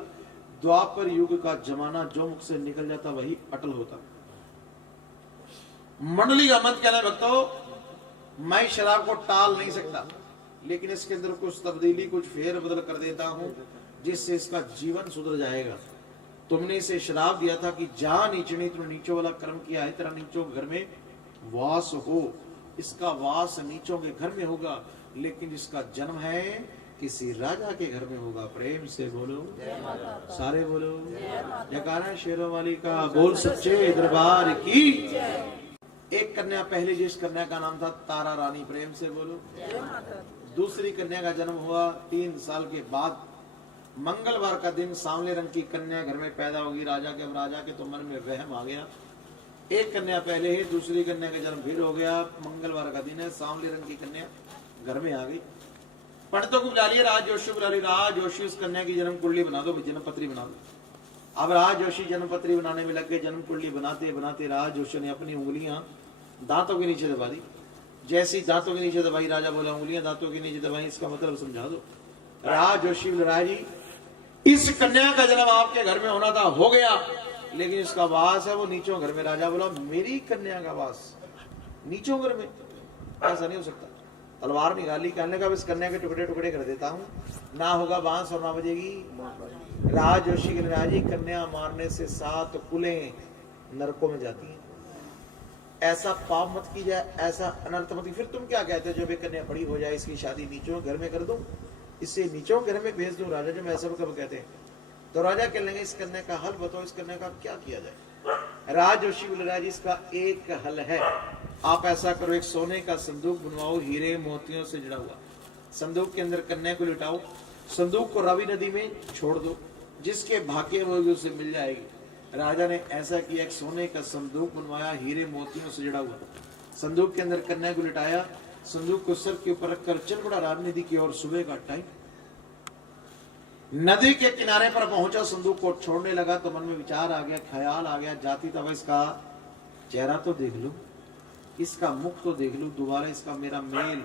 द्वापर युग का जमाना जो मुख से निकल जाता वही अटल होता। मंडली का मत कहना, भक्तों मैं शराब को टाल नहीं सकता, लेकिन इसके अंदर कुछ तब्दीली, कुछ फेर बदल कर देता हूं जिससे इसका जीवन सुधर जाएगा। तुमने इसे श्राप दिया था कि जा नीचनी, तुमने नीचों वाला कर्म किया है, तेरा नीचों घर में वास हो। इसका वास नीचों के घर में होगा, लेकिन इसका जन्म है किसी राजा के घर में होगा। प्रेम से बोलो, सारे बोलो जयकारा शेरों वाली का, बोल सच्चे दरबार की। एक कन्या पहले, जिस कन्या का नाम था तारा रानी, प्रेम से बोलो। दूसरी कन्या का जन्म हुआ 3 साल के बाद। मंगलवार का दिन सांवले रंग की कन्या घर में पैदा होगी राजा के। अब राजा के तो मन में वहम आ गया, एक कन्या पहले है, दूसरी कन्या का जन्म फिर हो गया। मंगलवार का दिन है, सांवले रंग की कन्या घर में आ गई। पंडितों को बुला लिया, राज जोशी बुला लिया। राज जोशी उस कन्या की जन्म कुंडली बना दो, जन्म पत्री बना दो। अब राज जोशी जन्म पत्री बनाने में लग गए। जन्म कुंडली बनाते बनाते राज जोशी ने अपनी उंगलियां दांतों के नीचे दबा दी। जैसी दांतों के नीचे दबाई, राजा बोला उंगलियां दांतों के नीचे दबाई, इसका मतलब समझा दो। राज जोशी बोला, जी इस कन्या का जन्म आपके घर में होना था, हो गया, लेकिन इसका वास है वो नीचों घर में। राजा बोला, मेरी कन्या का वास नीचों घर में? ऐसा नहीं हो सकता। तलवार निकाली, कहने का इस कन्या के टुकड़े टुकड़े कर देता हूँ, ना होगा बांस और ना बजेगी। राज जोशी के राजी, कन्या मारने से 7 कुलें नरकों में जाती हैं। ऐसा पाप मत की जाए, ऐसा अनर्थ मत। फिर तुम क्या कहते हो, जब एक कन्या बड़ी हो जाए इसकी शादी नीचों घर में कर दूं, इससे नीचों घर में भेज दूं? राजा जब ऐसा कब कहते हैं तो राजा कह लेंगे, इस कन्या का हल बताओ, इस कन्या का क्या किया जाए? राज जोशी बोले, राज इसका एक हल है, आप ऐसा करो, एक सोने का संदूक बनवाओ, हीरे मोतियों से जुड़ा हुआ। संदूक के अंदर कन्या को लिटाओ, संदूक को रावी नदी में छोड़ दो, जिसके भाग्य होगी उसे मिल जाएगी। राजा ने ऐसा किया, एक सोने का संदूक बनवाया, हीरे मोतियों से जुड़ा हुआ। संदूक के अंदर कन्या को लिटाया, संदूक को सर के ऊपर रखकर चल पड़ा रावी नदी की ओर। सुबह का टाइम, नदी के किनारे पर पहुंचा, संदूक को छोड़ने लगा तो मन में विचार आ गया, ख्याल आ गया, जाती तब इसका चेहरा तो देख लूं, इसका मुख तो देख लूं, दोबारा इसका मेरा मेल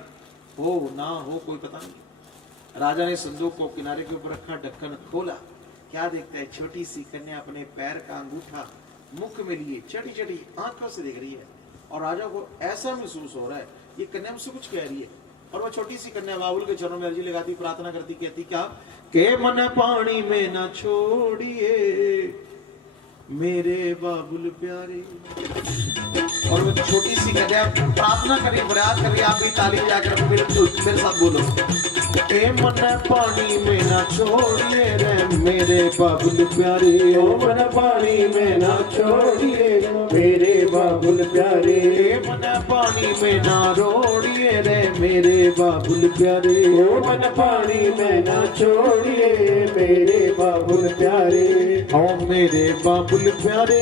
हो ना हो कोई पता नहीं। राजा ने संदूक को किनारे के ऊपर रखा, ढक्कन खोला, क्या देखता है, छोटी सी कन्या अपने पैर का अंगूठा मुख में लिए चटी चटी आंखों से देख रही है। और राजा को ऐसा महसूस हो रहा है ये कन्या मुझसे कुछ कह रही है। और वो छोटी सी कन्या बाबुल के चरणों में अर्जी लगाती, प्रार्थना करती, कहती क्या, के मन पानी में न छोड़िए मेरे बाबुल प्यारे। और वो छोटी सी कन्या प्रार्थना कर रही, फरियाद कर रही। आप भी ताली बजाकर मेरे साथ बोलो, के मन पानी में न छोड़िए रे मेरे बाबुल प्यारे। ओ मन पानी में ना छोड़िए मेरे बाबुल प्यारे। के मन पानी में न रोड़िए रे मेरे बाबुल प्यारे। ओ मन पानी में ना छोड़िए मेरे बाबुल प्यारे। ओ मेरे बाबुल प्यारे,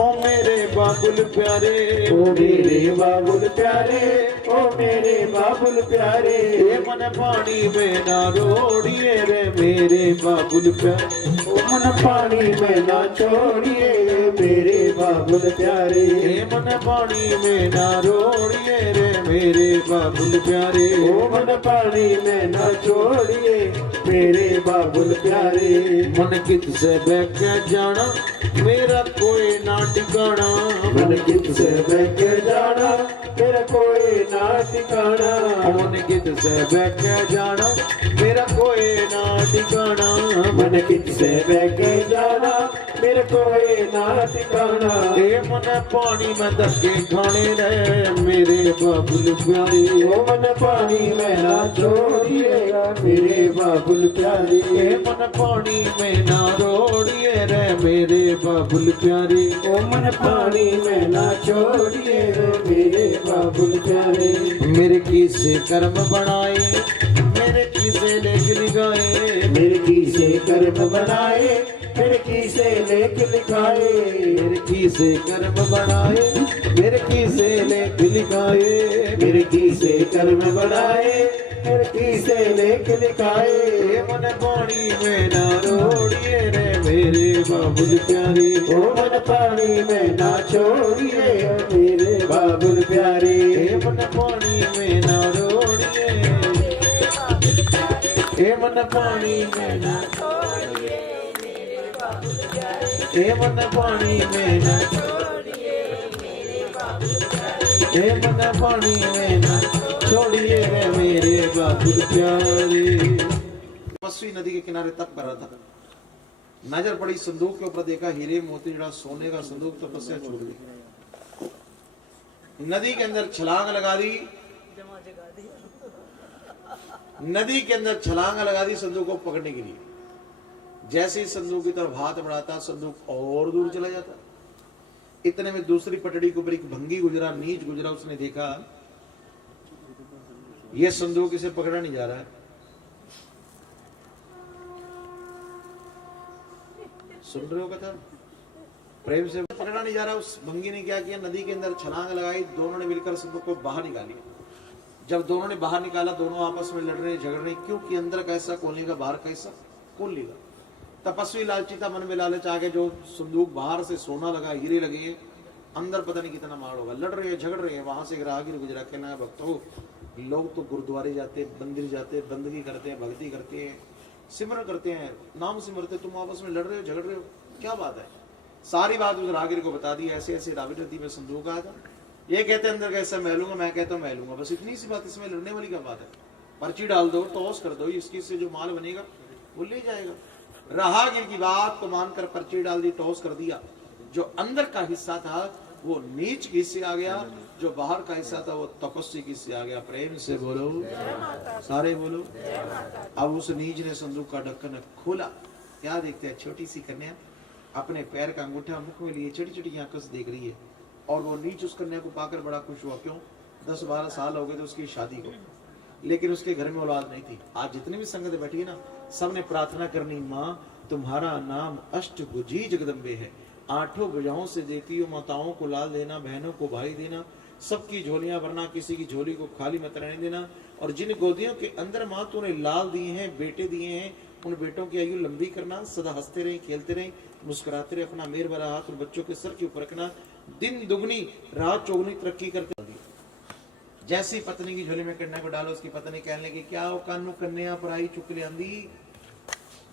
ओ मेरे बाबुल प्यारे, ओ मेरे बाबुल प्यारे, ओ मेरे बाबुल प्यारे। ये मन पानी में ना रोड़िए रे मेरे बाबुल प्यारे। ओ मन पानी में ना छोड़िए मेरे बाबुल प्यारे। ये मन पानी में ना रोड़िए रे मेरे बाबुल प्यारे। ओ मन पानी में ना छोड़िए मेरे बाबुल प्यारे। मन कित से बह जाना मेरा कोई ना ठिकाना। मन कित से बह जाना मेरा कोई ना ना ठिकाना, मन कित से बैठ जाना मेरा कोई ना ठिकाना, मन कित से बैठ जाना मेरा कोई ना ठिकाना। ए मन पानी में धक्के खाने रे मेरे बाबुल प्यारे, ओ मन पानी में ना छोड़िएगा मेरे बाबुल प्यारे, ए मन पानी में ना रोड़िए रे मेरे बाबुल प्यारे, ओ मन पानी में ना छोड़िए रे मेरे बाबुल प्यारे। मेरे किसे कर्म बनाए मेरे किसे लेख लिखाए, मेरे किसे कर्म बनाए मेरे किसे लेख लिखाए, मेरे किसे कर्म बनाए मेरे किसे लेख लिखाए, मेरे किसे कर्म बनाए मेरे किसे लेख लिखाए। मन पानी में ना रोड़िए रे मेरे बाबुल प्यारे, ओ मन पानी में ना छोड़िए मेरे बाबुल प्यारे, मन पानी में ना रोड़िए, ए मन पानी में ना छोड़िए मेरे बाबुल प्यारे, ए मन पानी में ना छोड़िए मेरे बाबुल प्यारे, ए मन पानी में ना छोड़िए रे मेरे बाबुल प्यारे। तपस्वी नदी के किनारे तप कर रहा था, नजर पड़ी संदूक के ऊपर, देखा हीरे मोती जड़ा सोने का संदूक, तपस्या छूट गई। नदी के अंदर छलांग लगा दी, नदी के अंदर छलांग लगा दी संदूक को पकड़ने के लिए। जैसे ही संदूक की तरफ हाथ बढ़ाता संदूक और दूर चला जाता। इतने में दूसरी पटड़ी के ऊपर एक भंगी गुजरा, नीच गुजरा, उसने देखा यह संदूक इसे पकड़ा नहीं जा रहा है। सुन रहे हो कथा? प्रेम से पकड़ा नहीं जा रहा। उस भंगी ने क्या किया, नदी के अंदर छलांग लगाई, दोनों ने मिलकर संदूक को बाहर निकाली। जब दोनों ने बाहर निकाला, दोनों आपस में लड़ रहे झगड़ रहे, क्योंकि अंदर कैसा खोलेगा बाहर कैसा खोल लेगा। तपस्वी लालची था, मन में लालच आ गया, जो संदूक बाहर से सोना लगा, हीरे लगे, अंदर पता नहीं कितना मार होगा। लड़ रहे हैं झगड़ रहे हैं। वहां से एक राहगीर गुजरा, कहना भक्तों, लोग तो गुरुद्वारे जाते, मंदिर जाते, बंदगी करते हैं, भक्ति करते हैं, सिमरन करते हैं, नाम सिमरते, तुम आपस में लड़ रहे हो झगड़ रहे हो, क्या बात है? सारी बात उस राहगीर को बता दी। ऐसे ऐसे रावी नदी में संदूक आया था, ये कहते अंदर कैसा मैं लूंगा, मैं कहता हूँ मैं लूंगा, बस इतनी सी बात। इसमें लड़ने वाली क्या बात है? पर्ची डाल दो, टॉस कर दो, इसकी से जो माल बनेगा वो ले जाएगा। राहगीर की बात को मानकर पर्ची डाल दी, टॉस कर दिया। जो अंदर का हिस्सा था वो नीच के हिस्से आ गया, जो बाहर का हिस्सा था वो तपस्वी के हिस्से आ गया। प्रेम से बोलो, सारे बोलो। अब उस नीच ने संदूक का ढक्कन खोला। क्या देखते हैं? छोटी सी कन्या अपने पैर का अंगूठा मुख में लिए छोटी छोटी आंखों से देख रही है। और वो नीच उस कन्या को पाकर बड़ा खुश हुआ। क्यों? 10-12 साल हो गए थे उसकी शादी को, लेकिन उसके घर में औलाद नहीं थी। आज जितने भी संगत बैठी है ना, सबने प्रार्थना करनी, माँ तुम्हारा नाम अष्टभुजी जगदम्बे है, 8 भुजाओं से देती हो, माताओं को लाल देना, बहनों को भाई देना, सबकी झोलियां भरना, किसी की झोली को खाली मत रहने देना। और जिन गोदियों के अंदर माँ तूने लाल दिए हैं, बेटे दिए हैं, उन बेटों की आयु लंबी करना, सदा हंसते रहे, खेलते रहे, मुस्कुराते रहे, अपना मेर भरा हाथ और बच्चों के सर के ऊपर रखना, दिन दुगनी रात चौगुनी तरक्की करके। जैसी पत्नी की झोली में कन्या को डालो, उसकी पत्नी कहने लगी, क्या हो कानू कन्या पराई चुक ले आंदी,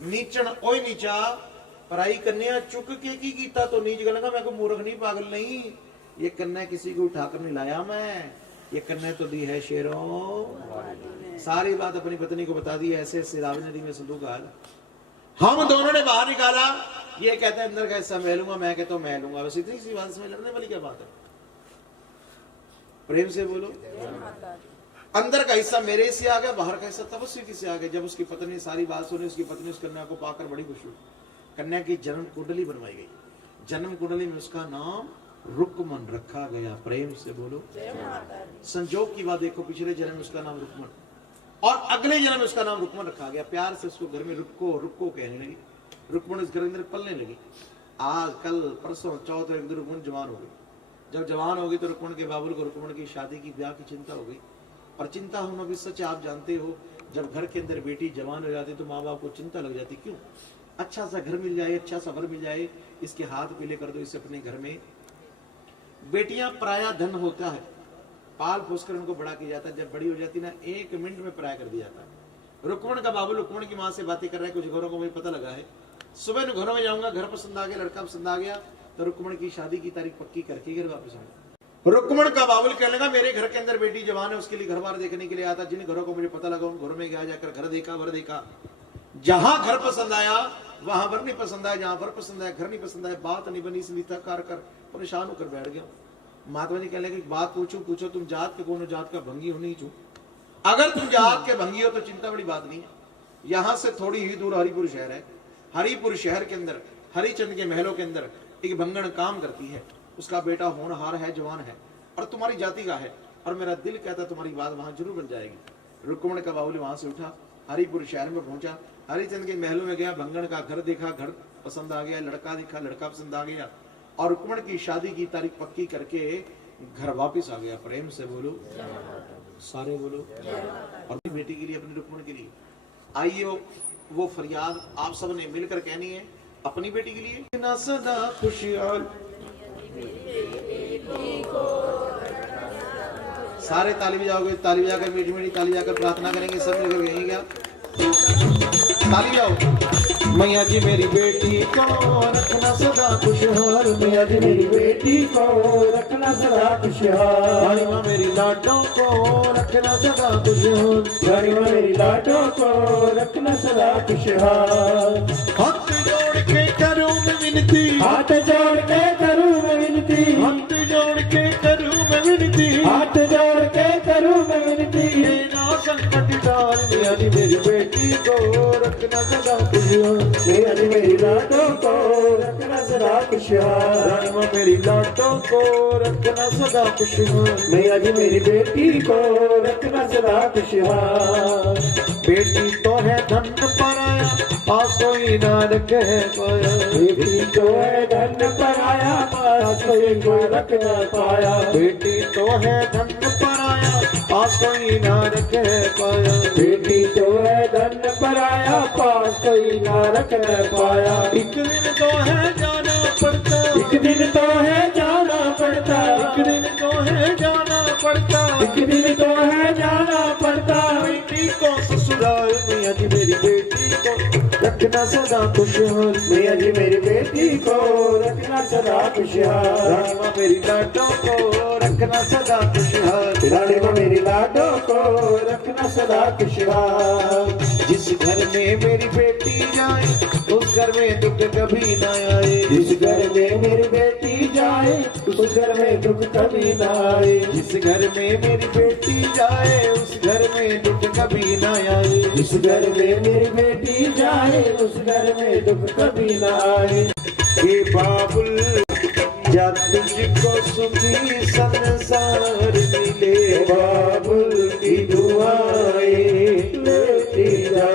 नीचन ओए नीचा, पराई कन्या चुक के की कीता तो नीच गलंगा, मैं को मूर्ख नहीं, पागल नहीं, ये कन्या किसी को उठाकर नहीं लाया मैं, ये कन्या तो दी है शेरों। सारी बात अपनी पत्नी को बता दी। ऐसे ऐसे रावी नदी में संदूक आया, हम दोनों ने बाहर निकाला। ये कहता है अंदर का हिस्सा मैं लूंगा, मैं कहता हूं मैं लूंगा, बस इतनी सी बात। इसमें लड़ने वाली क्या बात है? प्रेम से बोलो। अंदर का हिस्सा मेरे से आ गया, बाहर का हिस्सा तपस्वी की से आ गया। जब उसकी पत्नी सारी बात सुनी, उसकी पत्नी उस कन्या को पाकर बड़ी खुश हुई। कन्या की जन्म कुंडली बनवाई गई। जन्म कुंडली में उसका नाम रुक्मन रखा गया। प्रेम से बोलो। संजोग की बात देखो, पिछले जन्म में उसका नाम रुक्मन और अगले जन्म में उसका नाम रुक्मन रखा गया। प्यार से उसको घर में रुक्को रुक्को कहने लगी। रुक्मन इस घर के अंदर पलने लगी। आज कल परसों चौथ एक दिन रुक्मन जवान हो गई। जब जवान हो गई तो रुक्मन के बाबुल को रुक्मन की शादी की ब्याह की चिंता हो गई। और चिंता होना भी सच, आप जानते हो, जब घर के अंदर बेटी जवान हो जाती तो माँ बाप को चिंता लग जाती। क्यों? अच्छा सा घर मिल जाए, अच्छा सा वर मिल जाए, इसके हाथ पीले कर दो, इसे अपने घर में। बेटियां पराया धन होता है, पाल पोस कर उनको बड़ा किया जाता है। जब बड़ी हो जाती ना, 1 मिनट में पराया कर दिया जाता है। रुक्मन का बाबू रुक्मन की माँ से बातें कर रहा है। कुछ घरों को मुझे पता लगा है, सुबह घरों में जाऊंगा, घर पसंद आ गया, लड़का पसंद आ गया तो रुक्मन की शादी की तारीख पक्की करके घर वापस आऊंगा। रुक्मण का बाबुल कहने लगा मेरे घर के अंदर बेटी जवान है, उसके लिए घर बार देखने के लिए आता। जिन घरों को मुझे पता लगा उन घरों में गया, जाकर घर देखा, वर देखा। जहां घर पसंद आया वहां वर नहीं पसंद आया, जहां वर पसंद आया घर नहीं पसंद आया। बात नहीं बनी, इसलिए थकार कर परेशान होकर बैठ गया। महात्मा जी कहने लगे बात पूछो तुम जात के कौन हो? जात का भंगी हो नहीं छू। अगर तुम जात के भंगी हो तो चिंता बड़ी बात नहीं है। यहां से थोड़ी ही दूर हरिपुर शहर है। हरिपुर शहर के अंदर हरिचंद के महलों के अंदर एक भंगण काम करती है। उसका बेटा होनहार है, जवान है और तुम्हारी जाति का है, और मेरा दिल कहता है तुम्हारी बात वहां जरूर बन जाएगी। रुक्मण का बाबुल वहां से उठा, हरिपुर शहर में पहुंचा, हरिचंद के महलों में गया, भंगण का घर देखा, घर पसंद आ गया, लड़का देखा, लड़का पसंद आ गया, और रुक्मण की शादी की तारीख पक्की करके घर वापिस आ गया। प्रेम से बोलो, सारे बोलो। और अपनी बेटी के लिए, अपनी रुक्मण के लिए। आइए वो फरियाद आप सब ने मिलकर कहनी है अपनी बेटी के लिए। ना सदा खुशहाल, सारे ताली बजाओगे, ताली बजाकर मीठी मीठी ताली बजाकर प्रार्थना करेंगे। सब मिलकर कहेंगे क्या? ताली बजाओ। मैया जी मेरी बेटी को रखना सदा खुशहाल, मैया जी मेरी बेटी को रखना सदा खुशहाल। रानी माँ मेरी लाडों को रखना सदा खुशहाल, रानी माँ मेरी लाडों को रखना सदा खुशहाल। हाथ जोड़ के करूं मैं विनती, हाथ जोड़ के करूं मैं विनती, हाथ जोड़ के करूं मैं विनती, हाथ जोड़ के करूं मैं विनती। ना संकट डाल मैया जी मेरी बेटी को रखना सदा खुशहाल, मैया जी मेरी लाडों को रखना सदा खुशहाल। रानी माँ मेरी लाडों को रखना सदा खुशहाल, मैया जी मेरी बेटी को रखना सदा खुशहाल। बेटी तो है धन पराया, पास कोई ना रखे पाया, बेटी तो है धन पराया, पास कोई ना रख ना पाया। बेटी तो है धन पराया, पास कोई ना रखे पाया, बेटी तो है धन पराया, पास कोई ना रख न पाया। एक दिन तो है जाना पड़ता, एक दिन तो है जाना पड़ता, एक दिन तो है जाना पड़ता, एक दिन तो है जाना पड़ता। बेटी को ससुराल, मैया जी मेरी बेटी को रखना सदा खुशहाल, मैया जी मेरी बेटी को रखना सदा खुशहाल। रानी माँ मेरी लाडों को रखना सदा खुशहाल, रानी माँ मेरी लाडों को रखना सदा खुशहाल। जिस घर में मेरी बेटी जाए उस घर में दुख कभी ना आए, जिस घर में मेरी बेटी जाए उस घर में दुख कभी ना आए, जिस घर में मेरी बेटी जाए उस घर में दुख कभी ना आए, जिस घर में मेरी बेटी जाए उस घर में दुख कभी ना आए। ये बाबुल जब तुझको सुखी संसार मिले, बाबुल की दुआएं लेती जा,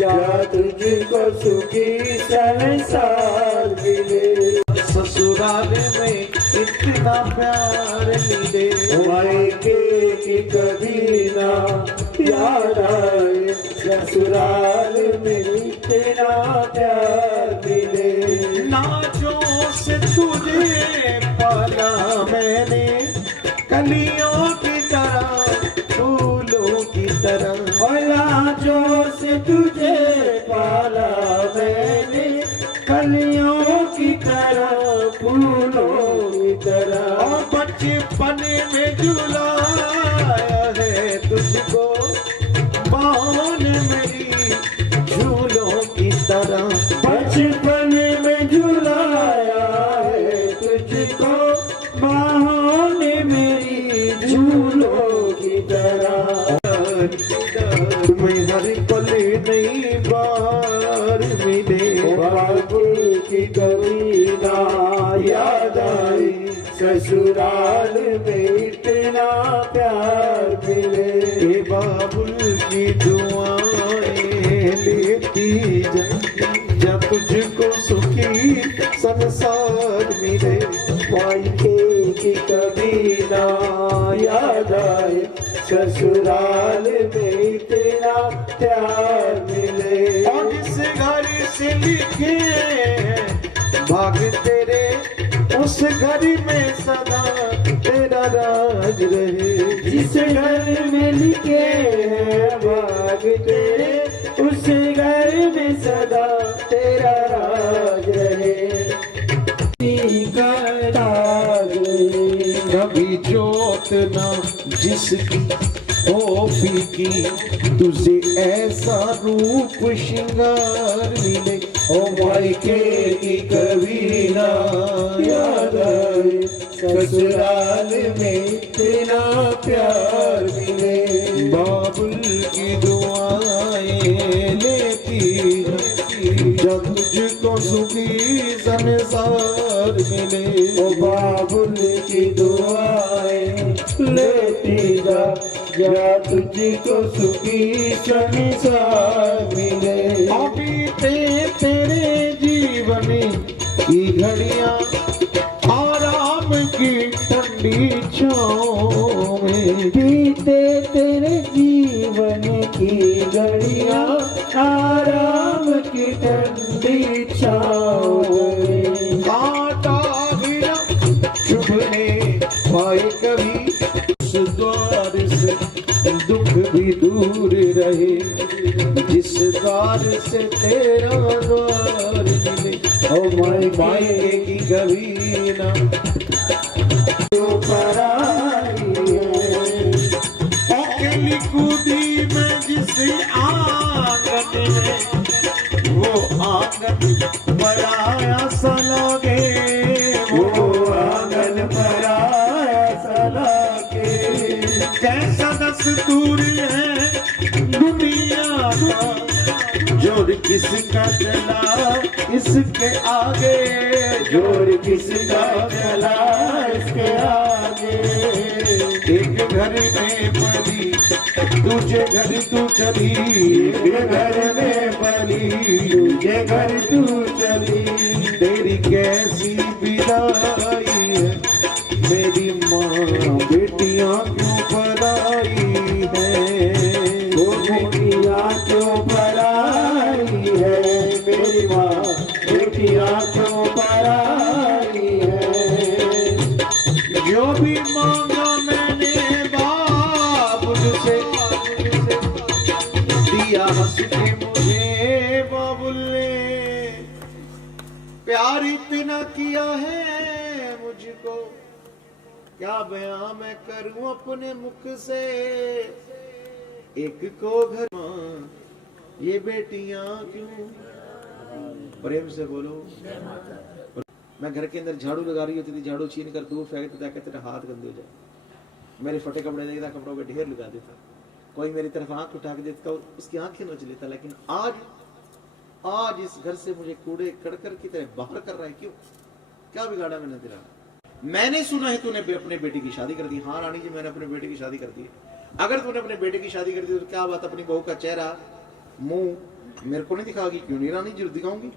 जा तुझको सुखी संसार मिले। ससुराल में इतना प्यार मिले, मायके की कभी ना याद आए, ससुराल में इतना प्यार मिले। नाचों से तुझे पाला मैंने, कलियों की तरह फूलों की तरह, और नाचों से तुझे पाला मैंने, कलियों की तरह फूलों की तरह। और बचपन में झुलाया है तुझको बाहों ने मेरी झूलों की तरह, बचपन में झुलाया है तुझको बाहों ने मेरी झूलों की तरह। तुम्हें हर पल नई बार मिले, बाबुल की कभी ना याद आई, ससुराल में इतना प्यार मिले। बाबुल की दुआएं लेती जा, तुझको सुखी संसार मिले, मायके की कभी ना याद आए, ससुराल में इतना प्यार मिले। और जिस घर से लिखे भाग तेरे, उस घर में सदा तेरा राज रहे, जिस घर में लिखे हैं भाग तेरे, उस घर में सदा तेरा राज रहे। का राज रहे। कभी जोत ना जिसकी हो फीकी, तुझे ऐसा रूप श्रृंगार मिले, ओ मायके की कभी ना याद आए, ससुराल में तेरा प्यार मिले। बाबुल की दुआएं लेती जब तुझको सुखी संसार मिले, ओ बाबुल की दुआएं लेती जा तुझको सुखी संसार मिले। अभी तेरे जीवन की घड़ियां आराम की ठंडी छाँव में, बीते तेरे जीवन की घड़ियां आराम की ठंडी छाँव में। कांटा भी न चुभने पाए कभी, उस द्वार से दुख भी दूर रहे, जिस द्वार से तेरा द्वार मिले, ओ मायके की कभी ना अकेली कूदी मैं जिस आंगन में, वो आंगन पराया सा लगे, वो आंगन पराया सा लगे। कैसा दस्तूर है दुनिया का, जोर किसका चला इसके आगे, जोर किसका चला इसके आगे। एक घर में पली दूजे घर तू चली, एक घर में पली दूजे घर तू चली, तेरी कैसी विदाई है मेरी माँ, बेटियां क्यों पराई है, वो बेटियां क्यों पराई है मेरी माँ, बेटियां क्यों पराई है। जो भी मांगा मैंने बाबुल से, दिया हंस के मुझे बाबुल ने, प्यार इतना किया है मुझको, क्या बयां मैं करूं अपने मुख से। एक को घर ये बेटियां क्यों, प्रेम से बोलो। मैं घर के अंदर झाड़ू लगा रही होती थी, झाड़ू छीन कर दूर फेंक देता, कहते तेरे हाथ गंदे हो जाए। मेरे फटे कपड़े देखता, कपड़ों के ढेर लगा देता, कोई मेरी तरफ आंख उठा के देखता, उसकी आंखें नोच लेता। लेकिन आज इस घर से मुझे कूड़े कड़कर की तरह बाहर कर रहा है, क्यों? क्या बिगाड़ा मैंने तेरा? मैंने सुना है तूने अपने बेटे की शादी कर दी। हाँ रानी जी, मैंने अपने बेटे की शादी कर दी। अगर तूने अपने बेटे की शादी कर दी तो क्या बात अपनी बहू का चेहरा मुंह मेरे को नहीं दिखाओगी? क्यों नहीं रानी जी, दिखाऊंगी।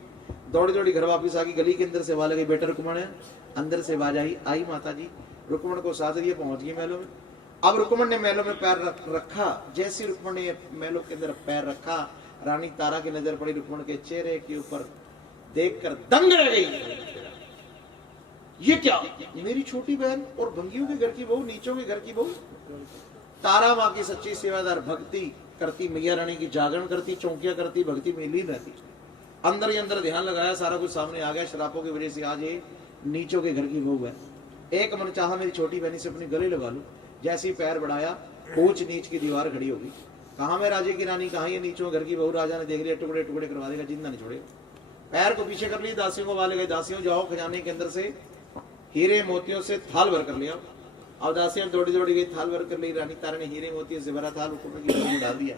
दौड़ी दौड़ी घर वापिस आ गई, गली के अंदर से आवाज लगी, बेटा रुकमण है। अंदर से आवाज आई माता जी। रुकमण को साथ दिए, पहुंच गई महलों में। अब रुकमण ने महलों में पैर रखा। जैसे रुकमण ने महलों के अंदर पैर रखा, रानी तारा की नजर पड़ी रुकमण के चेहरे के ऊपर, देखकर दंग रह गई। ये क्या? मेरी छोटी बहन और भंगियों के घर की बहू, नीचों के घर की बहू। तारा माँ की सच्ची सेवादार, भक्ति करती, मैया रानी की जागरण करती, चौकियां करती, भक्ति में लीन रहती। अंदर ही अंदर ध्यान लगाया, सारा कुछ सामने आ गया। शराबों की वजह से आज ये नीचों के घर की बहू है। एक मन चाहा मेरी छोटी बहनी से अपने गले लगा लूं। जैसे ही पैर बढ़ाया, ऊंच नीच की दीवार खड़ी होगी। कहा मैं राजे की रानी, कहा ये नीचों घर की बहू। राजा ने देख लिया, टुकड़े टुकड़े करवा देगा, जिंदा नहीं छोड़ेगा। पैर को पीछे कर लिए, दासियों को वाले गए, दासियों जाओ खजाने के अंदर से हीरे मोतियों से थाल भर कर लिया। अब दासियां दौड़ी दौड़ी गई, थाल भर कर ली। रानी तारा ने हीरे मोतियों से भरा थाल रुकमण की झोली में डाल दिया।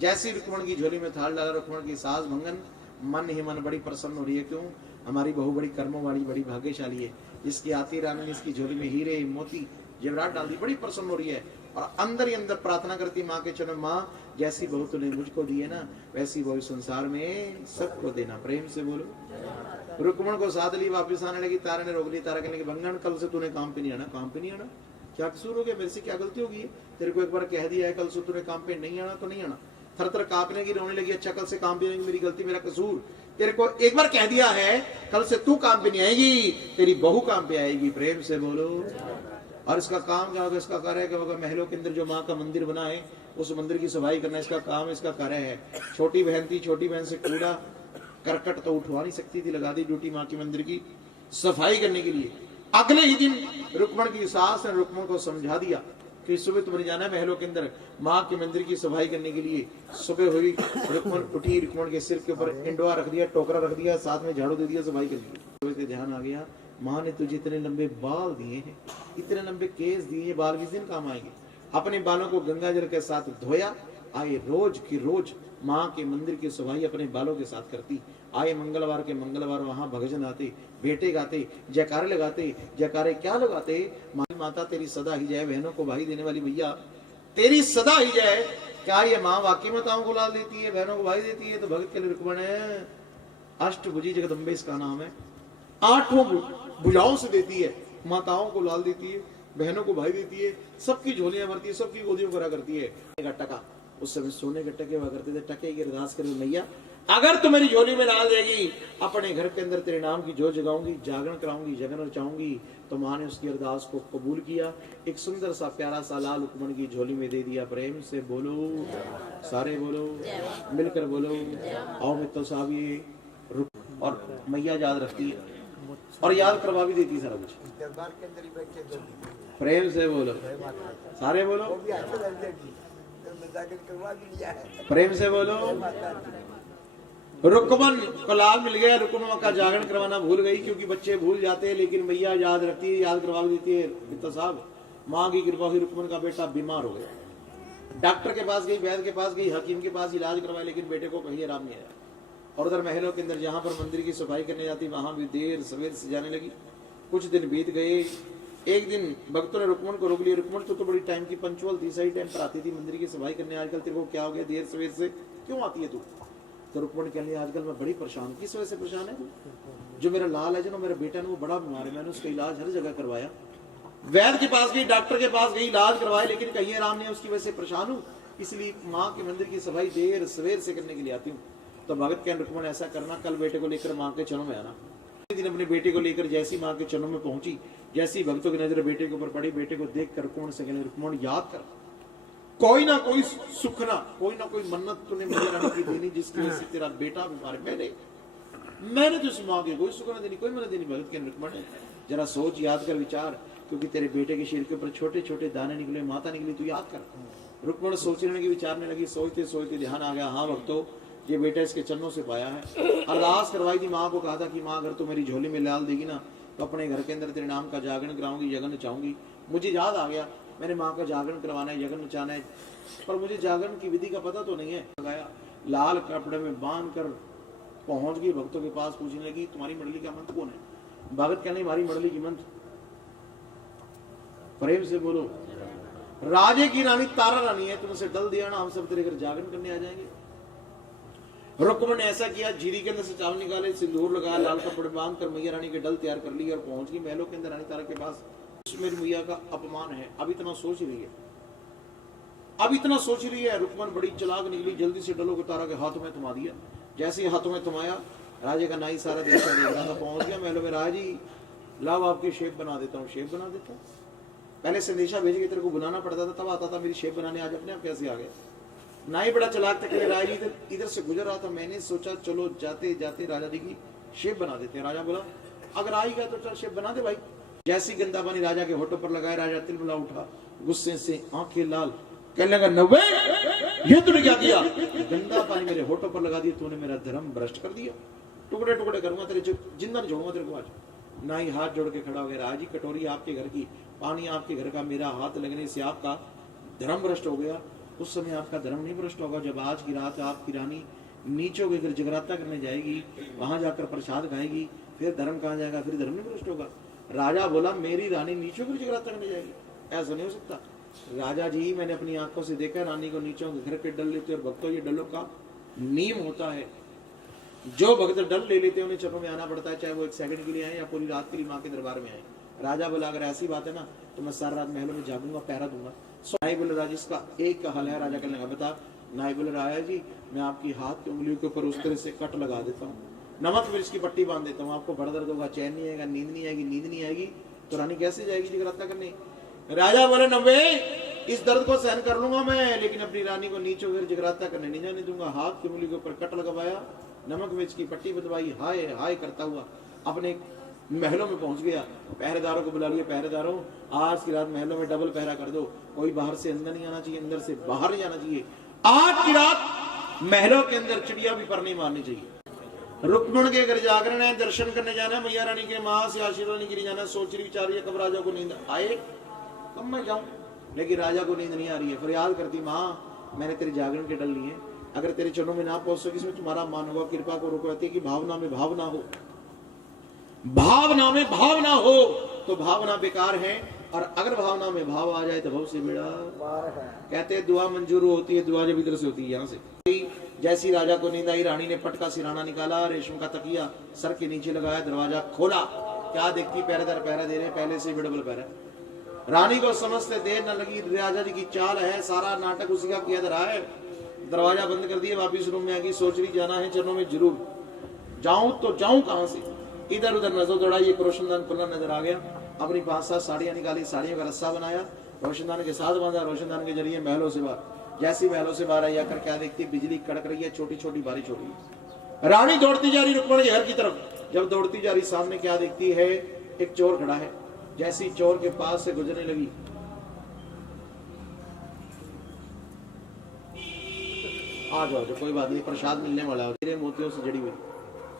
जैसे रुकमण की झोली में थाल डाला, रुकमण की सास भंगन मन ही मन बड़ी प्रसन्न हो रही है। क्यों? हमारी बहू बड़ी कर्मों वाली, बड़ी भाग्यशाली है, जिसकी आती रानी ने इसकी झोली में हीरे मोती जेवरात डाल दी। बड़ी प्रसन्न हो रही है और अंदर ही अंदर प्रार्थना करती माँ के चरणों, माँ जैसी बहू तूने मुझको दी है ना, वैसी बहू संसार में सबको देना। प्रेम से बोलो। रुकमण को साथ ली, वापिस आने लगी। तारा ने रोक ली। तारा कहने लगी, भंगन कल से तूने काम पे नहीं आना। काम पे नहीं आना? क्या कसूर हो गया? मेरे से क्या गलती होगी? तेरे को एक बार कह दिया है, कल से तूने काम पे नहीं आना तो नहीं आना। थर थर कांपने की, रोने लगी। अच्छा कल से काम पे नहीं, मेरी गलती, मेरा कसूर। तेरे को एक बार कह दिया है, कल से तू काम पे नहीं आएगी, तेरी बहू काम पे आएगी। प्रेम से बोलो। और इसका काम क्या होगा? इसका कार्य क्या होगा? महलों के अंदर जो माँ का मंदिर बना है, उस मंदिर की सफाई करना इसका काम, इसका कार्य है। छोटी बहन थी, छोटी बहन से कूड़ा करकट तो उठवा नहीं सकती थी, लगा दी ड्यूटी माँ के मंदिर की सफाई करने के लिए। अगले ही दिन रुक्मण की सास ने रुक्मण को समझा दिया कि सुबह तुम्हें जाना है महलों के अंदर माँ के मंदिर की सफाई करने के लिए। सुबह हुई, रुक्मण उठी, रुक्मण के सिर के ऊपर इंडवा रख दिया, टोकरा रख दिया, साथ में झाड़ू दे दिया, सफाई कर दी। सुबह से ध्यान आ गया, माँ ने तुझे इतने लंबे बाल दिए हैं, इतने लंबे केस दिए हैं, बाल किस दिन काम आएंगे। अपने बालों को गंगा जल के साथ धोया, आए रोज की रोज माँ के मंदिर की सफाई अपने बालों के साथ करती। आए मंगलवार के मंगलवार वहां भजन आते, बेटे गाते, जयकारे लगाते। जयकारे क्या लगाते? माता तेरी सदा ही जय, बहनों को भाई देने वाली मैया तेरी सदा ही जय। क्या ये माँ वाकई माताओं को लाल देती है, बहनों को भाई देती है? तो भगत के लिए रुक्मण है, अष्टभुजी जगदम्बे इसका नाम है। 8 भुजाओं से देती है, माताओं को लाल देती है, बहनों को भाई देती है, सबकी झोलियां भरती है, सबकी गोदियों करा करती है। टका, उस समय सोने के टके हुआ करते थे, टके की अरदास करे, मैया अगर तू मेरी झोली में डाल देगी, अपने घर के अंदर तेरे नाम की जोत जगाऊंगी, जागरण कराऊंगी, जगन रचाऊंगी। तो माँ ने उसकी अरदास को कबूल किया, एक सुंदर सा प्यारा सा लाल रुक्मण की झोली में दे दिया। प्रेम से बोलो, सारे बोलो, मिलकर बोलो। आओ मित्रों साहब, ये और मैया याद रखती है और याद करवा भी देती है सारा कुछ। दरबार के अंदर ही बैठे दो, प्रेम से बोलो, सारे बोलो, प्रेम से बोलो। रुक्मण को लाल मिल गया, रुक्मण का जागरण करवाना भूल गई, क्योंकि बच्चे भूल जाते हैं, लेकिन मैया याद रखती है, याद करवा देती है। मित्रों साहब, माँ की कृपा हुई, रुक्मण का बेटा बीमार हो गया। डॉक्टर के पास गई, वैद्य के पास गई, हकीम के पास इलाज करवाया, लेकिन बेटे को कहीं आराम नहीं आया। और उधर महलों के अंदर जहां पर मंदिर की सफाई करने जाती, वहां भी देर सवेर से जाने लगी। कुछ दिन बीत गए। एक दिन भक्तों ने रुक्मण को रोक लिया। रुक्मण तो बड़ी टाइम की पंचुअल थी, सही टाइम पर आती थी मंदिर की सफाई करने। आजकल तेरे को क्या हो गया, देर सवेर से क्यों आती है तू? तो रुक्मण कहने, आजकल मैं बड़ी परेशान हूँ। किस वजह से परेशान है? जो मेरा लाल है, जो मेरा बेटा है, वो बड़ा बीमार है, मैंने उसका इलाज हर जगह करवाया, वैद्य के पास गई, डॉक्टर के पास गई, इलाज करवाया, लेकिन कहीं आराम नहीं है, उसकी वजह से परेशान हूँ। इसलिए माँ के मंदिर की सफाई देर सवेर से करने के लिए आती हूँ। तो भगत कहने, रुक्मण ऐसा करना, कल बेटे को लेकर माँ के चरणों में आना। दिन अपने बेटे को लेकर जैसी माँ के चरणों में पहुंची, जैसी भक्तों की नजर बेटे के ऊपर पड़ी, बेटे को देख कर रुक्मण से कहने, रुक्मण याद कर, कोई ना कोई सुखना, कोई ना कोई मन्नत तूने मुझे रानी की देनी, जिसकी वजह से तेरा बेटा बीमार है। मैंने तो उस माँ की कोई सुखना देनी, कोई मन्नत देनी। भगत कहने, रुक्मण जरा सोच, याद कर, विचार, क्योंकि तेरे बेटे के शरीर के ऊपर छोटे छोटे दाने निकले, माता निकली, तू याद कर। रुक्मण सोचने लगी, विचारने लगी, सोचते सोचते ध्यान आ गया, हाँ भक्तों, ये बेटा इसके चरणों से पाया है। अरदास करवाई थी, माँ को कहा था कि माँ अगर तू मेरी झोली में लाल देगी ना, तो अपने घर के अंदर तेरे नाम का जागरण कराऊंगी, जगन नचाऊंगी। मुझे याद आ गया, मैंने माँ का जागरण करवाना है, जगन नचाना है, पर मुझे जागरण की विधि का पता तो नहीं है। लगाया, लाल कपड़े में बांध कर पहुंच गई भक्तों के पास, पूछने लगी, तुम्हारी मंडली का मंत्र कौन है? भगत कहने, हमारी मंडली की मंत्र, प्रेम से बोलो, राजे की रानी तारा रानी है, तुमसे डल दिया ना, हम सब तेरे घर जागरण करने आ जाएंगे। रुक्मण ने ऐसा किया, जीरी के अंदर से चावल निकाले, सिंदूर लगाया, लाल कपड़े बांध कर मैया रानी के डल तैयार कर ली और पहुंच गई महलों के अंदर रानी तारा के पास। मेरी मैया का अपमान है, अब इतना सोच रही है, अब इतना सोच रही है। रुक्मण बड़ी चालाक निकली, जल्दी से डलों को तारा के हाथों में थमा दिया। जैसे हाथों में थमाया, राजे का नाई सारा देश देख रहा था, पहुंच गया महलों में। राजी, लाओ आपकी शेप बना देता हूँ। शेप बना देता हूँ, पहले संदेशा भेज के तेरे को बुलाना पड़ता था, तब आता था मेरी शेप बनाने, आज अपने आप कैसे आ गया? नाई बड़ा चलाक था। राजा इधर से गुजर रहा था, मैंने सोचा चलो जाते जाते राजा जी की शेप बना देते हैं। राजा बोला, अगर आई गया तो चल शेप बना दे भाई। जैसी गंदा पानी राजा के होठों पर लगाया, राजा तिलमिला उठा, गुस्से से आंखें लाल, कहने लगा, नव्वे ये तूने क्या किया? गंदा पानी मेरे होठों पर लगा दिया, तूने मेरा धर्म भ्रष्ट कर दिया, टुकड़े टुकड़े करूंगा तेरे, जिंदा छोड़ूंगा तेरे को आज। नाई हाथ जोड़ के खड़ा हो गया, राजी कटोरी आपके घर की, पानी आपके घर का, मेरा हाथ लगने से आपका धर्म भ्रष्ट हो गया। उस समय आपका धर्म नहीं भ्रष्ट होगा जब आज की रात आपकी रानी नीचों के घर जगराता करने जाएगी, वहां जाकर प्रसाद खाएगी, फिर धर्म कहाँ जाएगा? फिर धर्म नहीं भ्रष्ट होगा। राजा बोला, मेरी रानी नीचों के जगराता करने जाएगी? ऐसा नहीं हो सकता। राजा जी, मैंने अपनी आंखों से देखा, रानी को नीचों के घर के डल लेते, और भक्तों ये डलों का नियम होता है, जो भक्त डल ले लेते हैं उन्हें चरणों में आना पड़ता है, चाहे वो 1 सेकंड के लिए आए या पूरी रात के लिए माँ के दरबार में आए। राजा बोला, अगर ऐसी बात है ना, तो मैं सारी रात महलों में जागूंगा, पहरा दूंगा। नाई बोले, राजा इसका एक का हल है। राजा कहने लगा, बता। नाई बोले, राजा जी, मैं आपकी हाथ की उंगलियों के ऊपर उस तरह से कट लगा देता हूँ, नमक मिर्च की पट्टी बांध देता हूँ, आपको बड़ा दर्द होगा, चैन नहीं आएगा, नींद नहीं आएगी, नींद नहीं आएगी, तो रानी कैसे जाएगी जगराता करने? राजा बोले, नब्बे इस दर्द को सहन कर लूंगा मैं, लेकिन अपनी रानी को नीचों फिर जगराता करने नहीं जाने दूंगा। हाथ की उंगली के ऊपर कट लगवाया, नमक मिर्च की पट्टी बंधवाई, हाय हाय करता हुआ अपने महलों में पहुंच गया, पहरेदारों को बुला लिया, पहरेदारों आज की रात महलों में डबल पहरा कर दो, कोई बाहर से अंदर नहीं आना चाहिए, अंदर से बाहर नहीं आना चाहिए। आज की रात महलों के अंदर चिड़िया भी पर नहीं मारनी चाहिए। रुक्मण के घर जागरण है, दर्शन करने जाना है, मैया रानी के मां से आशीर्वाद लेने जाना है। सोच रही विचार रही है कब राजा को नींद आए, कब मैं जाऊं, लेकिन राजा को नींद नहीं आ रही है। फरियाद करती, माँ मैंने तेरी जागरण के डल लिए, अगर तेरे चरणों में ना पहुंच सकी इसमें तुम्हारा मान होगा, कृपा को रोको। कहती है कि भावना में भाव ना हो, भावना में भाव ना हो तो भावना बेकार है, और अगर भावना में भाव आ जाए तो भव से बेड़ा। कहते हैं दुआ मंजूर होती है, दुआ जब इधर से होती है यहाँ से। जैसी राजा को नींद आई, रानी ने पटका सिराना निकाला, रेशम का तकिया सर के नीचे लगाया, दरवाजा खोला, क्या देखती पहरेदार पहरा दे रहे, पहले से डबल पहरा। रानी को समझते देर न लगी, राजा जी की चाल है, सारा नाटक उसी का किया धरा है। दरवाजा बंद कर दिया, वापिस रूम में आ गई, सोच रही जाना है चरणों में जरूर, जाऊं तो जाऊं कहां से। इधर उधर नजर दौड़ाई, एक रोशनदान खुला नजर आ गया, अपनी 5-7 साड़ियां निकाली, साड़ियों का रस्सा बनाया, रोशनदान के साथ बांधा, रोशनदान के जरिए महलों से बाहर। जैसी महलों से बाहर आई, आकर क्या देखती, बिजली कड़क रही है, छोटी छोटी बारिश हो रही है। रानी दौड़ती जा रही रुक्मणी के घर की तरफ, जब दौड़ती जा रही सामने क्या देखती है, एक चोर खड़ा है। जैसी चोर के पास से गुजरने लगी, आ जाओ कोई बात नहीं, प्रसाद मिलने वाला है, तेरे मोतियों से जड़ी हुई।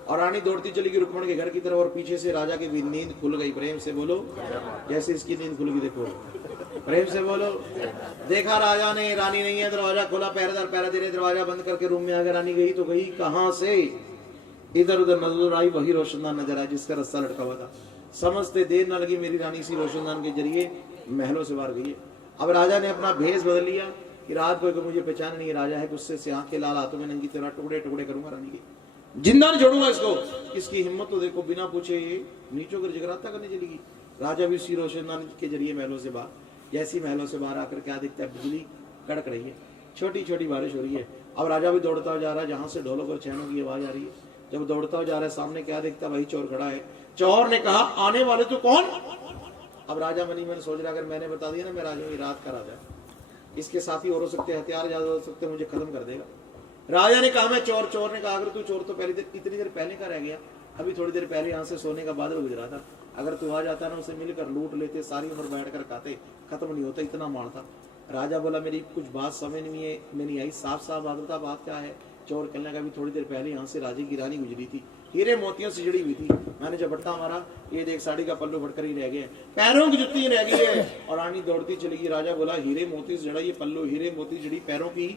और रानी दौड़ती चली गई रुक्मणी के घर की तरफ, और पीछे से राजा की भी नींद खुल गई। प्रेम से बोलो, जैसे इसकी नींद खुल गई, देखो प्रेम से बोलो। देखा राजा ने, रानी नहीं है, दरवाजा खोला, पहरेदार पहरा दे रहे, दरवाजा बंद करके रूम में आकर रानी गई तो गई कहां से, इधर उधर नजर आई, वही रोशनदान नजर आया जिसका रस्सा लटका हुआ था। समझते देर न लगी, मेरी रानी इसी रोशनदान के जरिए महलों से बाहर गई है। अब राजा ने अपना भेष बदल लिया कि रात को मुझे पहचान नहीं, राजा है, गुस्से से आंखें लाल, हाथों में नंगी तरह टुकड़े टुकड़े करूंगा, रानी की जिंदा नहीं छोड़ूंगा इसको। इसकी हिम्मत तो देखो, बिना पूछे ये नीचों कर जगराता करने चली गई। राजा भी उसी रोशनदान के जरिए महलों से बाहर, जैसी महलों से बाहर आकर क्या दिखता है, बिजली कड़क रही है, छोटी छोटी बारिश हो रही है। अब राजा भी दौड़ता जा रहा है, जहां से ढोलों और चैनों की आवाज आ रही है। जब दौड़ता जा रहा है, सामने क्या दिखता, वही चोर खड़ा है। चोर ने कहा, आने वाले तो कौन। अब राजा मनी मन सोच रहा, अगर मैंने बता दिया ना मैं राजा की रात का राजा, इसके साथी और हो सकते, हथियार ज्यादा हो सकते, मुझे खत्म कर देगा। राजा ने कहा मैं चोर। चोर ने कहा अगर तू चोर तो पहले इतनी देर पहले का रह गया, अभी थोड़ी देर पहले यहाँ से सोने का बादल गुजरा था, अगर तू आ जाता ना उसे मिलकर लूट लेते, सारी उम्र बैठ कर खाते, खत्म नहीं होता, इतना मार था। राजा बोला मेरी कुछ बात समझ में नहीं आई, साफ साफ बात बता, बात क्या है। चोर कहने का भी थोड़ी देर पहले यहाँ से राजे की रानी गुजरी थी, हीरे मोतियों से जड़ी हुई थी, मैंने जब बट्टा मारा, ये देख साड़ी का पल्लू फटकर ही रह गया, पैरों की जुत्ती रह गई है। और रानी दौड़ती चली गई। राजा बोला हीरे मोती से जड़ा ये पल्लू, हीरे मोती जड़ी पैरों की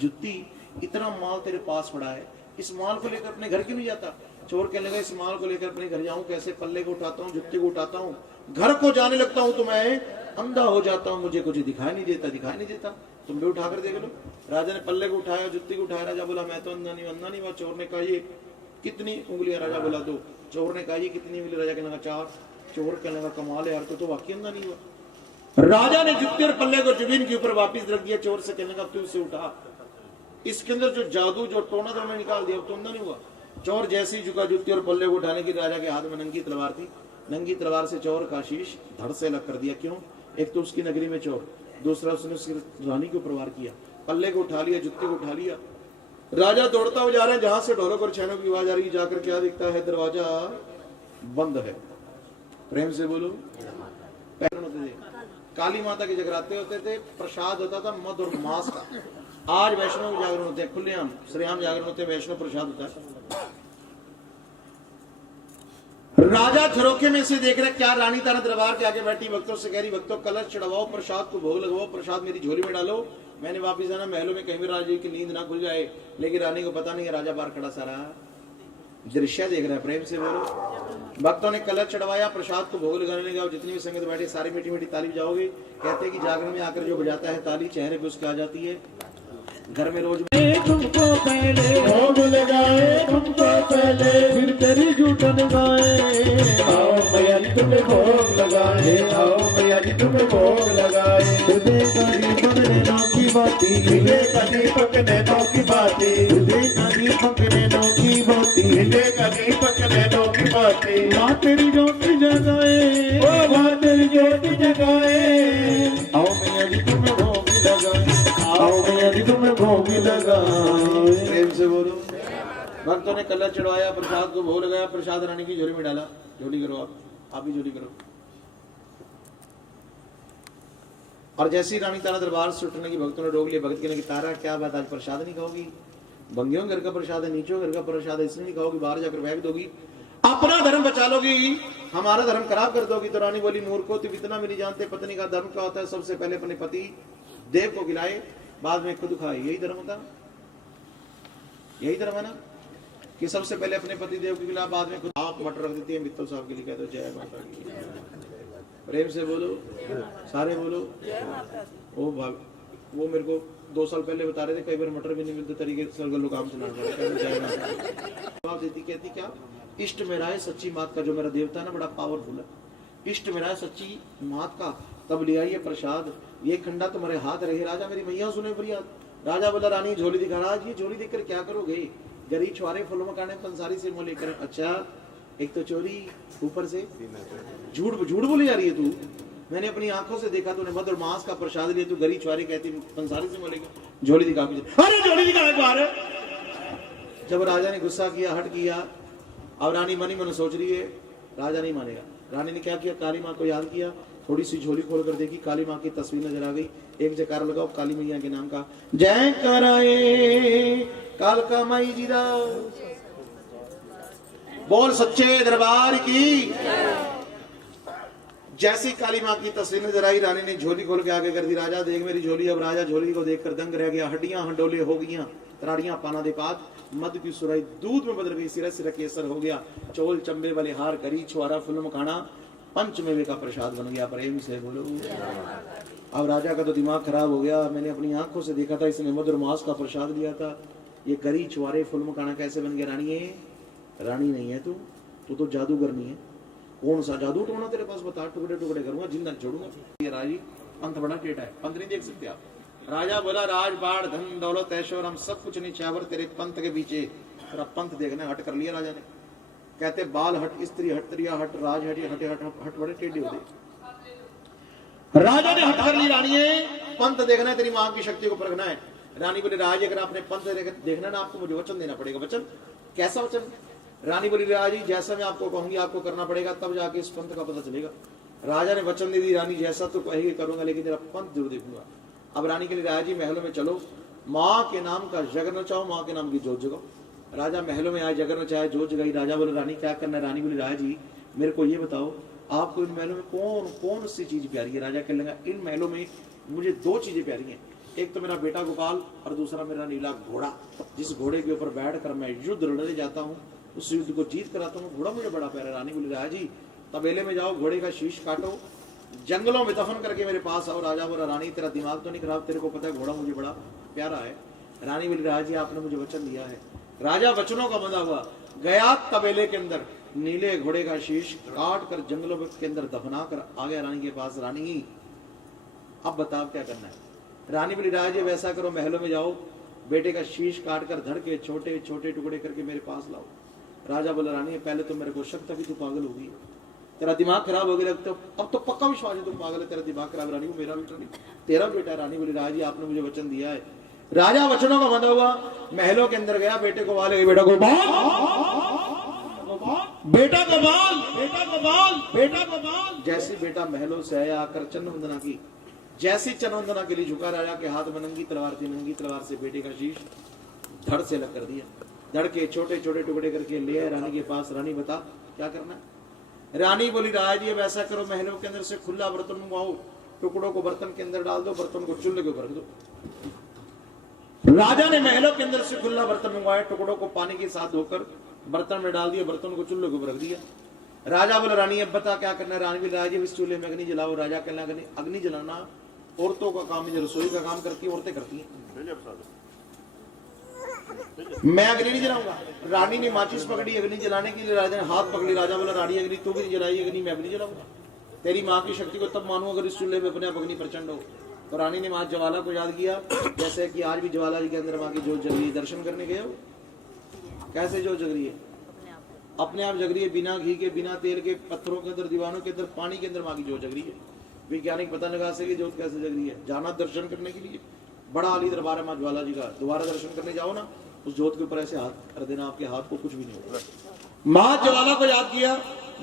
जुत्ती, इतना माल तेरे पास पड़ा है, इस माल को लेकर अपने घर क्यों नहीं जाता। चोर कहने लगा इस माल को लेकर अपने घर जाऊं कैसे, पल्ले को उठाता हूँ, जुत्ते को उठाता हूँ, घर को जाने लगता हूँ तो मैं अंधा हो जाता हूँ, मुझे कुछ दिखाई नहीं देता, तुम भी उठाकर देख लो। राजा ने पल्ले को उठाया, जुत्ती को उठाया। राजा बोला मैं तो अंधा नहीं हुआ। चोर ने कहा ये कितनी उंगलियां, राजा बोला 2। चोर ने कहा ये कितनी उंगली, राजा कहने लगा 4। चोर कहने लगा कमाल है यार, तो वाकई अंधा नहीं हुआ। राजा ने जुत्ते और पल्ले को जमीन के ऊपर वापिस रख दिया। चोर से कहने लगा तू इसे उठा, इसके अंदर जो जादू जो टोना था मैं निकाल दिया, तो अंधा नहीं हुआ। चोर जैसे ही झुका, जुत्ती और पल्ले को उठाने की, राजा के हाथ में नंगी तलवार थी, नंगी तलवार से चोर का शीश धड़ से अलग कर दिया। क्यों, एक तो उसकी नगरी में चोर, दूसरा उसने उसकी रानी को प्रवार किया, पल्ले को उठा लिया, जुत्ती को उठा लिया। राजा दौड़ता हुआ जा रहा है, जहां से ढोलक और छेनों की आवाज आ रही, जाकर क्या दिखता है, दरवाजा बंद है। प्रेम से बोलो। होते थे, काली माता के जगराते होते थे, प्रसाद होता था मद और मांस का। आज वैष्णव जागरण होते हैं, खुलेआम श्रेआम जागरण होते हैं, वैष्णव प्रसाद होता है। राजा झरोखे में से देख रहे क्या रानी तारा दरबार के आगे बैठी, भक्तों से कह रही भक्तों कलश चढ़ाओ, प्रसाद को भोग लगाओ, प्रसाद मेरी झोली में डालो, मैंने वापिस आना, महलों में कहीं भी राजा की नींद ना खुल जाए। लेकिन रानी को पता नहीं है, राजा बाहर खड़ा सारा दृश्य देख रहा है। प्रेम से बोलो। भक्तों ने कलश चढ़वाया, प्रसाद को भोग लगाने लगा, जितनी भी संगत बैठे सारी मीठी मीठी ताली बजाओगे। कहते हैं कि जागरण में आकर जो बजाता है ताली, चेहरे पे उसके आ जाती है। घर में रोज तुमको पहले भोग लगाए, तुमको पहले फिर तेरी जूठन गाए। आओ मैया जी तुम्हें भोग लगाए, आओ मैया जी तुम्हें भोग लगाए। तुझे कभी पकड़े नौ की बाती, तुझे कभी पकड़े नौ की बाती, तुझे कभी पकड़े नौ की बाती, तुझे कभी पकड़े नौ की बाती। माँ तेरी ज्योति जगाए, ओ माँ तेरी ज्योति जगाए। आओ मैया जी तुम्हें भोग लगाए, आओ मैया जी तुम्हें भोग लगाए। प्रेम से बोलो। भक्तों ने कलश चढ़वाया, प्रसाद को भोग लगाया, प्रसाद रानी की झोली में डाला। झोली करो, आप भी झोली करो। और जैसी रानी तारा दरबार से उठने की भक्तों ने रोक लिया। भक्त कहने की तारा क्या बात, आज प्रसाद नहीं खाओगी? बंगियों घर का प्रसाद है, नीचों घर का प्रसाद है, इसलिए नहीं खाओगी, बाहर जाकर फेंक दोगी, अपना धर्म बचा लोगी, हमारा धर्म खराब कर दोगी। तो रानी बोली, मूर्खो तुम इतना भी नहीं जानते पत्नी का धर्म क्या होता है। सबसे पहले अपने पति देव को खिलाए, बाद में खुद खाए। यही धर्म होता, यही धर्म है ना, कि सबसे पहले अपने पति देव को खिलाए, बाद में खुद। आप मटर रख देती है मित्तल साहब के लिए, कहते हो जय माता की। प्रेम से बोलो, सारे बोलो। वो मेरे को 2 साल पहले बता रहे थे, कई बार मटर भी नहीं मिलते तरीके से काम चलाना पड़ता। जवाब देती, कहती क्या, इष्ट मेरा है सच्ची मात का, जो मेरा देवता है ना बड़ा पावरफुल है, इष्ट मेरा है सच्ची मात का, तब ले आइए प्रसाद, ये खंडा तुम्हारे हाथ रहे। राजा मेरी मैया सुने फरियाद। राजा बोला, रानी झोली दिखा। राज ये झोली देखकर क्या करोगे? गरीब छुआरे फूलों मकाने पंसारी से मुंह लेकर। अच्छा, एक तो चोरी, ऊपर से झूठ बोली जा रही है तू। मैंने अपनी आंखों से देखा, तूने मधुर मांस का प्रसाद लिया, तू गरीब छुआरे कहती पंसारी से मुंह लेकर। झोली दिखा, अरे झोली दिखा एक बार। जब राजा ने गुस्सा किया, हट किया, अब रानी मनी मन सोच रही है राजा नहीं मानेगा। रानी ने क्या किया, काली माँ को याद किया, थोड़ी सी झोली खोल कर देखी, काली माँ की तस्वीर नजर आ गई। एक जयकार लगाओ काली मैया के नाम का, जय कराए कालका माई जीरा। बोल सच्चे दरबार की। जैसी काली माँ की तस्वीर नजर आई, रानी ने झोली खोल के आगे कर दी, राजा देख मेरी झोली। अब राजा झोली को देखकर दंग रह गया। हड्डियां हंडोले हो गई, तराड़ियां पाना दे पात, मध की सुराई दूध में बदल गई, सिरा सिरा केसर हो गया, चोल चंबे वाले हार, गरी छुआरा फिल्म खाना, पंचमेवे का प्रसाद बन गया। प्रेम से बोलो। अब राजा का तो दिमाग खराब हो गया। मैंने अपनी आंखों से देखा था, इसने मधुर मांस का प्रसाद लिया था, ये गरी छुआरे फिल्म खाना कैसे बन गया? रानी है, रानी नहीं है तू तो जादूगर नहीं है। कौन सा जादू टोना तेरे पास बता, टुकड़े टुकड़े करूंगा, जिंदा छोड़ूंगा। ये राजी पंथ बड़ा टेढ़ा है, पंथ नहीं देख सकते आप। राजा बोला, राज बाढ़ धन दौलत ऐश्वर्य हम सब कुछ नीचावर तेरे पंथ के पीछे। तेरा पंथ देखने हट कर लिया राजा ने। कहते बाल हट, स्त्री हट, त्रिया हट, राज हट, हटे हट, हट बड़े टेढ़े होते। राजा ने हट कर ली। रानी है, पंथ देखना है, तेरी मां की शक्ति को परखना है। रानी बोली, राज अगर आपने पंथ देखना ना, आपको मुझे वचन देना पड़ेगा। वचन? कैसा वचन? रानी बोली, राजी जैसा मैं आपको कहूंगी आपको करना पड़ेगा, तब जाके इस पंथ का पता चलेगा। राजा ने वचन दे दी, रानी जैसा तो कहेगी करूंगा, लेकिन तेरा पंथ जरूर देखूंगा। अब रानी के लिए, राजी महलों में चलो, माँ के नाम का जगर नचाओ, माँ के नाम की जोत जगाओ। राजा महलों में आए, जगर नचाया, जोत जगाई। राजा बोले, रानी क्या करना है? रानी बोली, राजी मेरे को ये बताओ, आपको इन महलों में कौन कौन सी चीज प्यारी है? राजा कहने लगा, इन महलों में मुझे 2 चीजें प्यारी हैं, एक तो मेरा बेटा गोपाल और दूसरा मेरा नीला घोड़ा। जिस घोड़े के ऊपर बैठ कर मैं युद्ध लड़ने जाता हूँ, उस युद्ध को जीत कर आता हूँ, घोड़ा मुझे बड़ा प्यारा है। रानी बोली, राजी तबेले में जाओ, घोड़े का शीश काटो, जंगलों में दफन करके मेरे पास आओ। राजा बोला, रानी तेरा दिमाग तो नहीं खराब, तेरे को पता है घोड़ा मुझे बड़ा प्यारा है। रानी बोली, राजी आपने मुझे वचन दिया है। राजा वचनों का बंधा हुआ गया, तबेले के अंदर नीले घोड़े का शीश काट कर जंगलों के अंदर दफना कर आ गया रानी के पास। रानी अब बताओ क्या करना है? रानी बोली, राजा वैसा करो, महलों में जाओ, बेटे का शीश काट कर धड़ के छोटे छोटे टुकड़े करके मेरे पास लाओ। राजा बोला, रानी पहले तो मेरे को शक था कि तू पागल होगी, तेरा दिमाग खराब हो गया, अब तो पक्का विश्वास है तुम पागल है, तेरा दिमाग खराब। रानी को, मेरा बेटा नहीं तेरा बेटा है। रानी बोली, राजी आपने मुझे वचन दिया है। राजा वचनों का बंधा हुआ महलों के अंदर गया, बेटे को वाले, बेटा गोपाल, बेटा गोपाल, बेटा गोपाल, बेटा गोपाल। जैसे बेटा महलों से आया, आकर चन्न वंदना की, जैसी चन्न वंदना के लिए झुका, राजा के हाथ में नंगी तलवार थी, नंगी तलवार से बेटे का शीश धड़ से अलग कर दिया, धड़ के छोटे छोटे टुकड़े करके ले आए रानी के पास। रानी बता क्या करना है? रानी बोली, राजा जी अब ऐसा करो, महलों के अंदर से खुला बर्तन मंगवाओ, टुकड़ों को बर्तन के अंदर डाल दो, बर्तन को चूल्हे के ऊपर रख दो। राजा ने महलों के अंदर से खुला बर्तन मंगवाया, टुकड़ों को पानी के साथ धोकर बर्तन में डाल दिया, बर्तन को चूल्हे के ऊपर रख दिया। राजा बोला, रानी अब बता क्या करना है? रानी बोली, राजा इस चूल्हे में अग्नि जलाओ। राजा कहना, अग्नि जलाना औरतों का काम है, रसोई का काम करती है औरतें करती हैं, मैं अग्नि नहीं जलाऊंगा। रानी ने माचिस पकड़ी अग्नि जलाने के लिए, राजा ने हाथ पकड़ी। राजा बोला, रानी अग्नि तू भी नहीं जलाई, अग्नि मैं भी नहीं जलाऊंगा, तेरी माँ की शक्ति को तब मानूं अगर इस चूल्हे में अपने आप अग्नि प्रचंड हो। तो रानी ने माँ ज्वाला को याद किया, जैसे कि आज भी ज्वाला जी के अंदर माँ की जोत जग रही है। दर्शन करने गए हो, कैसे जोत जग रही है? अपने आप जग रही है, बिना घी के, बिना तेल के, पत्थरों के अंदर, दीवानों के अंदर, पानी के अंदर माँ की जोत जग रही है। वैज्ञानिक पता लगा सके जोत कैसे जग रही है। जाना दर्शन करने के लिए, बड़ा आली दरबार है माँ ज्वाला जी का, दोबारा दर्शन करने जाओ ना, उस जोत के ऊपर ऐसे हाथ कर देना, आपके हाथ को कुछ भी नहीं होगा। माँ ज्वाला को याद किया,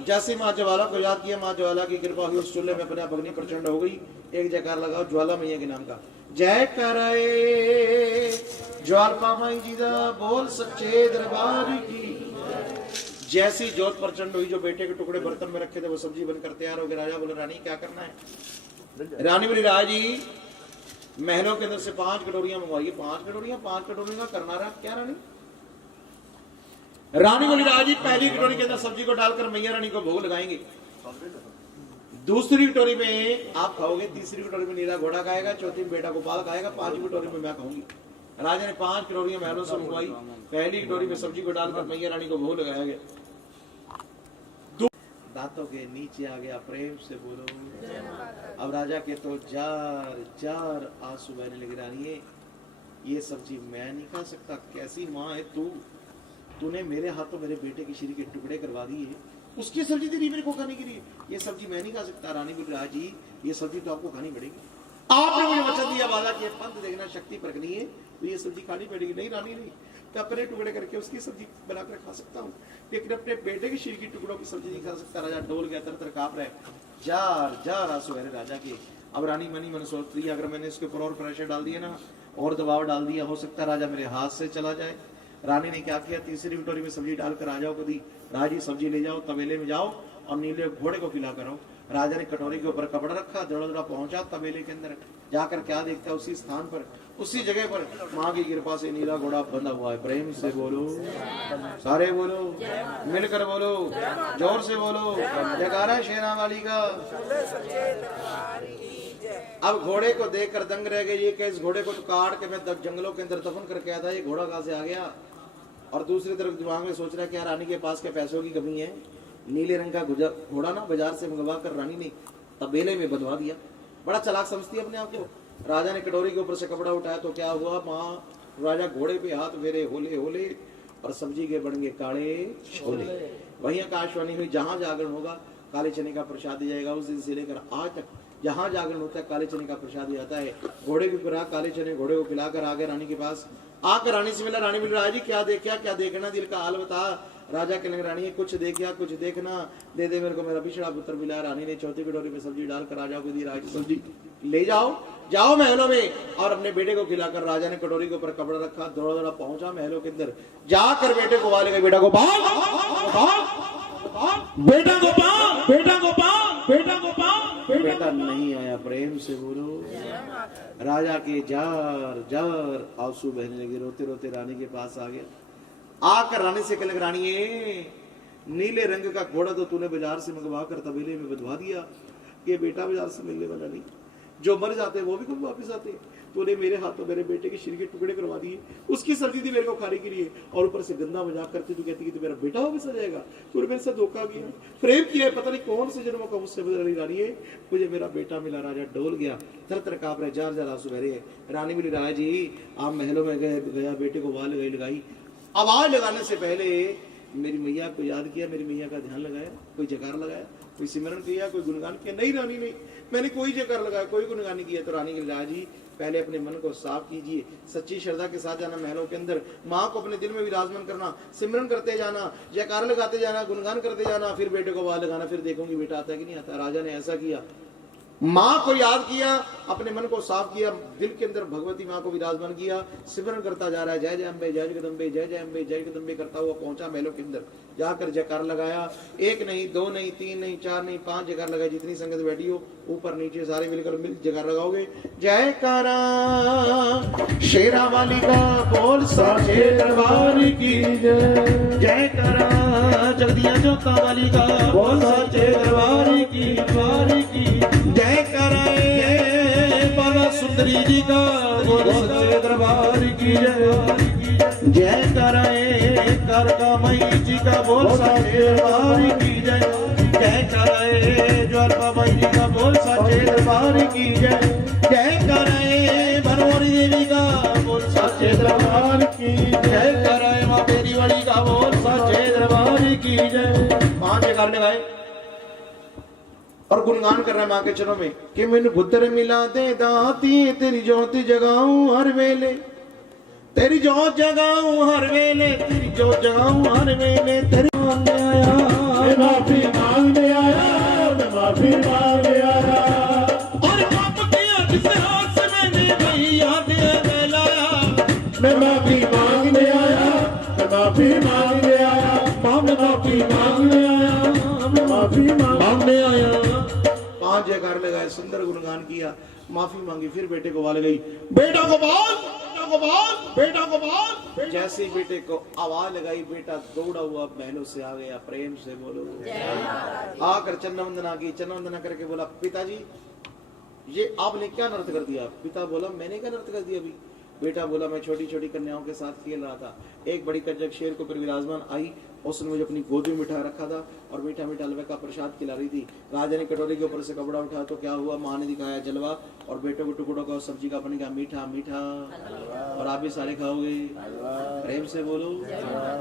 जैसे माँ ज्वाला को याद किया, माँ ज्वाला की कृपा हुई, उस चूल्हे में अपने आप अग्नि प्रचंड हो गई। एक जयकार लगाओ ज्वाला मैया के नाम का, जय करे ज्वालपा माई जी दा बोल सच्चे दरबार की। जैसी जोत प्रचंड हुई, जो बेटे के टुकड़े बर्तन में रखे थे वो सब्जी बनकर तैयार हो गए। राजा बोले रानी क्या करना है? रानी बोली राज जी महलों के अंदर से 5 कटोरियां मंगवाइए। 5 कटोरियां का करना रहा क्या रानी? रानी बोली राज जी पहली कटोरी के अंदर सब्जी को डालकर मैया रानी को भोग लगाएंगे, दूसरी कटोरी में आप खाओगे, तीसरी कटोरी में नीला घोड़ा खाएगा, चौथी में बेटा गोपाल खाएगा, 5वीं कटोरी में मैं खाऊंगी। राजा ने 5 कटोरियां महलों से मंगवाई, पहली कटोरी में सब्जी को डालकर मैया रानी को भोग लगाया गया। दांतों के नीचे आ गया, प्रेम से बोलो। अब राजा के तो जार जार आंसू बहने लगे। रानी ये सब्जी मैं नहीं खा सकता, कैसी माँ है तू, तूने मेरे हाथों मेरे बेटे की शरीर के टुकड़े करवा दिए, उसकी सब्जी तेरी मेरे को खाने के लिए, ये सब्जी मैं नहीं खा सकता। रानी बोली राज जी ये सब्जी तो आपको खानी पड़ेगी, आपने मुझे वचन दिया वादा कि पंथ देखना शक्ति परखनी है तो ये सब्जी खानी पड़ेगी। नहीं रानी नहीं, मैं अपने टुकड़े करके उसकी सब्जी बनाकर खा सकता हूँ, लेकिन अपने बेटे के शरीर की टुकड़ों की सब्जी नहीं खा सकता। राजा डोल गया, तर कांप रहे, जार जार आंसू है राजा के। अब रानी मनी मन सोच रही अगर मैंने इसके ऊपर और प्रेशर डाल दिया ना, और दबाव डाल दिया, हो सकता राजा मेरे हाथ से चला जाए। रानी ने क्या किया, तीसरी कटोरी में सब्जी डालकर राजा को दी। राजी सब्जी ले जाओ, तबेले में जाओ और नीले घोड़े को खिला करो। राजा ने कटोरी के ऊपर कपड़ा रखा, दौड़ा दौड़ा पहुंचा तबेले के अंदर, जाकर क्या देखता, उसी स्थान पर उसी जगह पर माँ की कृपा से नीला घोड़ा बंधा हुआ है। प्रेम से बोलो, सारे बोलो, मिलकर बोलो, जोर से बोलो, जयकारा शेरा वाली का। अब घोड़े को देखकर दंग रह गए, ये इस घोड़े को तो काट के मैं जंगलों के अंदर दफन करके आया था, ये घोड़ा कहां से आ गया? और दूसरी तरफ दिमाग में सोच रहा है क्या रानी के पास क्या पैसों की कमी है? नीले रंग का घोड़ा ना बाजार से मंगवा कर रानी ने तबेले में बंधवा दिया। बड़ा चालाक समझती है अपने आप को। राजा ने कटोरी के ऊपर से कपड़ा उठाया तो क्या हुआ, माँ राजा घोड़े पे हाथ फेरे, होले होले, और सब्जी के बन गए काले छोले। वहीं आकाशवाणी हुई, जहां जागरण होगा काले चने का प्रसाद दिया जाएगा। उस दिन से लेकर आज तक जहां जागरण होता है काले चने का प्रसाद दिया जाता है। घोड़े के ऊपर काले चने घोड़े को खिलाकर आ गए रानी के पास। आकर रानी से मिला, रानी बोली राजा जी क्या देखा, क्या देखना, दिल का हाल बता। राजा के लगे रानी कुछ देखा, कुछ देखना, दे दे मेरे को, मेरा पिछड़ा पुत्र मिला। रानी ने चौथी कटोरी में सब्जी डालकर राजा को दी। राजा सब्जी ले जाओ, जाओ महलों में, और अपने बेटे को खिलाकर राजा ने कटोरी के ऊपर कपड़ा रखा, दौड़ा दौड़ा पहुंचा महलों के अंदर, जाकर बेटे को वाले गए, बेटा गोपाल, बेटा गोपाल, बेटा गोपाल, बेटा गोपाल, बेटा नहीं आया। प्रेम से बोलो। राजा के जार जार आंसू बहने लगे, रोते रोते रानी के पास आ गया। आकर रानी से कहने लगे, रानी नीले रंग का घोड़ा तो तूने बाजार से मंगवा कर तबेले में बंधवा दिया, ये बेटा बाजार से मिलने वाला नहीं, जो मर जाते हैं वो भी कब वापस आते हैं। तूने मेरे हाथों मेरे बेटे के शरीर के टुकड़े करवा दिए, उसकी सब्जी थी मेरे को खाने के लिए, और ऊपर से गंदा मजाक करती तू कहती कि तो मेरा बेटा वापस आ जाएगा। तूने मेरे साथ धोखा किया, प्रेम किया, पता नहीं कौन से जन्मों का मुझसे बदला नहीं। रानी मुझे मेरा बेटा मिला। राजा डोल गया, तर तर कांप रहे, जार जार आंसू बह रहे। रानी बोली राजा जी आप महलों में गया, बेटे को वाल लगाई। आवाज लगाने से पहले मेरी मैया को याद किया, मेरी मैया का ध्यान लगाया, कोई जयकार लगाया, कोई सिमरन किया, कोई गुणगान किया? नहीं रानी नहीं, मैंने कोई जयकार लगाया, कोई गुणगान नहीं किया। तो रानी के राजा जी पहले अपने मन को साफ कीजिए, सच्ची श्रद्धा के साथ जाना महलों के अंदर, माँ को अपने दिल में विराजमान करना, सिमरन करते जाना, जयकार लगाते जाना, गुणगान करते जाना, फिर बेटे को वाल लगाना, फिर देखूंगी बेटा आता है कि नहीं आता। राजा ने ऐसा किया, माँ को याद किया, अपने मन को साफ किया, दिल के अंदर भगवती माँ को विराजमान किया, सिमरन करता जा रहा है, जय जय अम्बे, जय जगदम्बे, जय जय अम्बे, जय जगदम्बे करता हुआ पहुंचा महलों के अंदर। जाकर जयकार लगाया, 1 नहीं 2 नहीं 3 नहीं 4 नहीं 5 जयकार लगाए, जितनी संगत बैठी हो ऊपर नीचे सारे मिलकर मिल जयकार लगाओगे। जयकारा शेरा वाली का बोल साचे दरबार की जय, जयकारा जगदिया जोता वाली का बोल साचे दरबार की जय कराए, बाला सुंदरी जी का बोल सच्चे दरबार की जय, जय कराए करका मई जी का बोल सच्चे दरबार की जय, जय कराए ज्वालपा मई जी का बोल सच्चे दरबार की जय, जय कराए बनोरी देवी का बोल सच्चे दरबार की जय, कराए माँ बेरी वाली का बोल सच्चे दरबार की जय। 5 जयकार लगाए और गुणगान कर रहा है माँ के चरणों में कि मैनू पुत्र मिला दे दाती, तेरी ज्योति जगाऊं हर वेले, तेरी जो जगाऊं हर वेले, तेरी जो जगाऊं हर वेले, तेरी मांगने आया, मैं माफी मांगने आया, मैं माफी मांगने आया। और पाप किया जिस हाथ से मैंने नहीं याद लाया। मैं माफी मांगने आया, मैं माफी मांगने आया, मैं माफी मांगने आया, मैं माफी मांगने आया। 5 जयकार लगाए, सुंदर गुणगान किया, माफी मांगी, फिर बेटे को आवाज लगाई, बेटा को बोल, बेटा को बोल, बेटा को बोल। जैसे ही बेटे को आवाज लगाई, बेटा दौड़ा हुआ बहनों से आ गया। प्रेम से बोलो। आकर चरण वंदना की, चरण वंदना करके बोला, पिताजी ये आपने क्या नृत्य कर दिया? पिता बोला, मैंने क्या नृत्य कर दिया अभी? बेटा बोला, मैं छोटी छोटी कन्याओं के साथ खेल रहा था। एक बड़ी कंजक शेर को पर विराजमान आई, उसने मुझे अपनी गोद में बिठा रखा था और मीठा मीठा हलवे का प्रसाद खिला रही थी। राजा ने कटोरी के ऊपर से कपड़ा उठाया तो क्या हुआ? माँ ने दिखाया जलवा और बेटे को टुकड़ों का सब्जी का बनेगा मीठा मीठा, और आप भी सारे खाओगे। प्रेम से बोलो।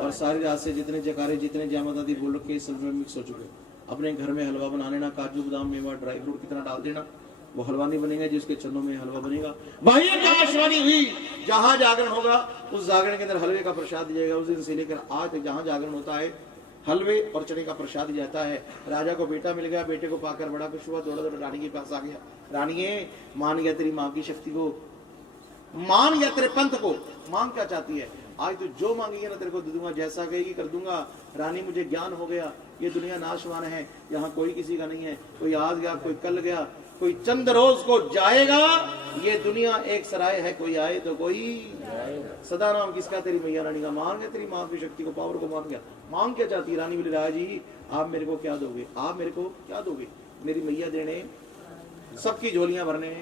और सारी रात से जितने जकारे, जितने जयमत आदि बोल रखे सब में मिक्स हो चुके। अपने घर में हलवा बना लेना, काजू बादाम मेवा ड्राई फ्रूट कितना डाल देना, वो हलवा नहीं बनेगा जिसके चरणों में हलवा बनेगा। भाई आकाशवाणी हुई, जहां जागरण होगा उस जागरण के अंदर हलवे का प्रसाद दिया जाएगा। उस दिन से लेकर आज तक जहां जागरण होता है हलवे और चने का प्रसाद दिया जाता है। राजा को बेटा मिल गया, बेटे को पाकर बड़ा खुश हुआ, दौड़ा दौड़ा रानी के पास आ गया। रानी मान गया तेरी माँ की शक्ति को, मान गया तेरे पंथ को, मांग क्या चाहती है? आज तू जो मांगेगी ना तेरे को दे दूंगा, जैसा कहेगी कर दूंगा। रानी मुझे ज्ञान हो गया, ये दुनिया नाशवान है, यहाँ कोई किसी का नहीं है। कोई आज गया, कोई कल गया, कोई चंद रोज को जाएगा। ये दुनिया एक सराय है, कोई आए तो कोई सदा नाम किसका? तेरी मैया रानी का। मान गया तेरी माँ की शक्ति को, पावर को मान गया। मांग क्या चाहती है? रानी बोली, राजा जी आप मेरे को क्या दोगे? आप मेरे को क्या दोगे? मेरी मैया देने, सबकी झोलियां भरने,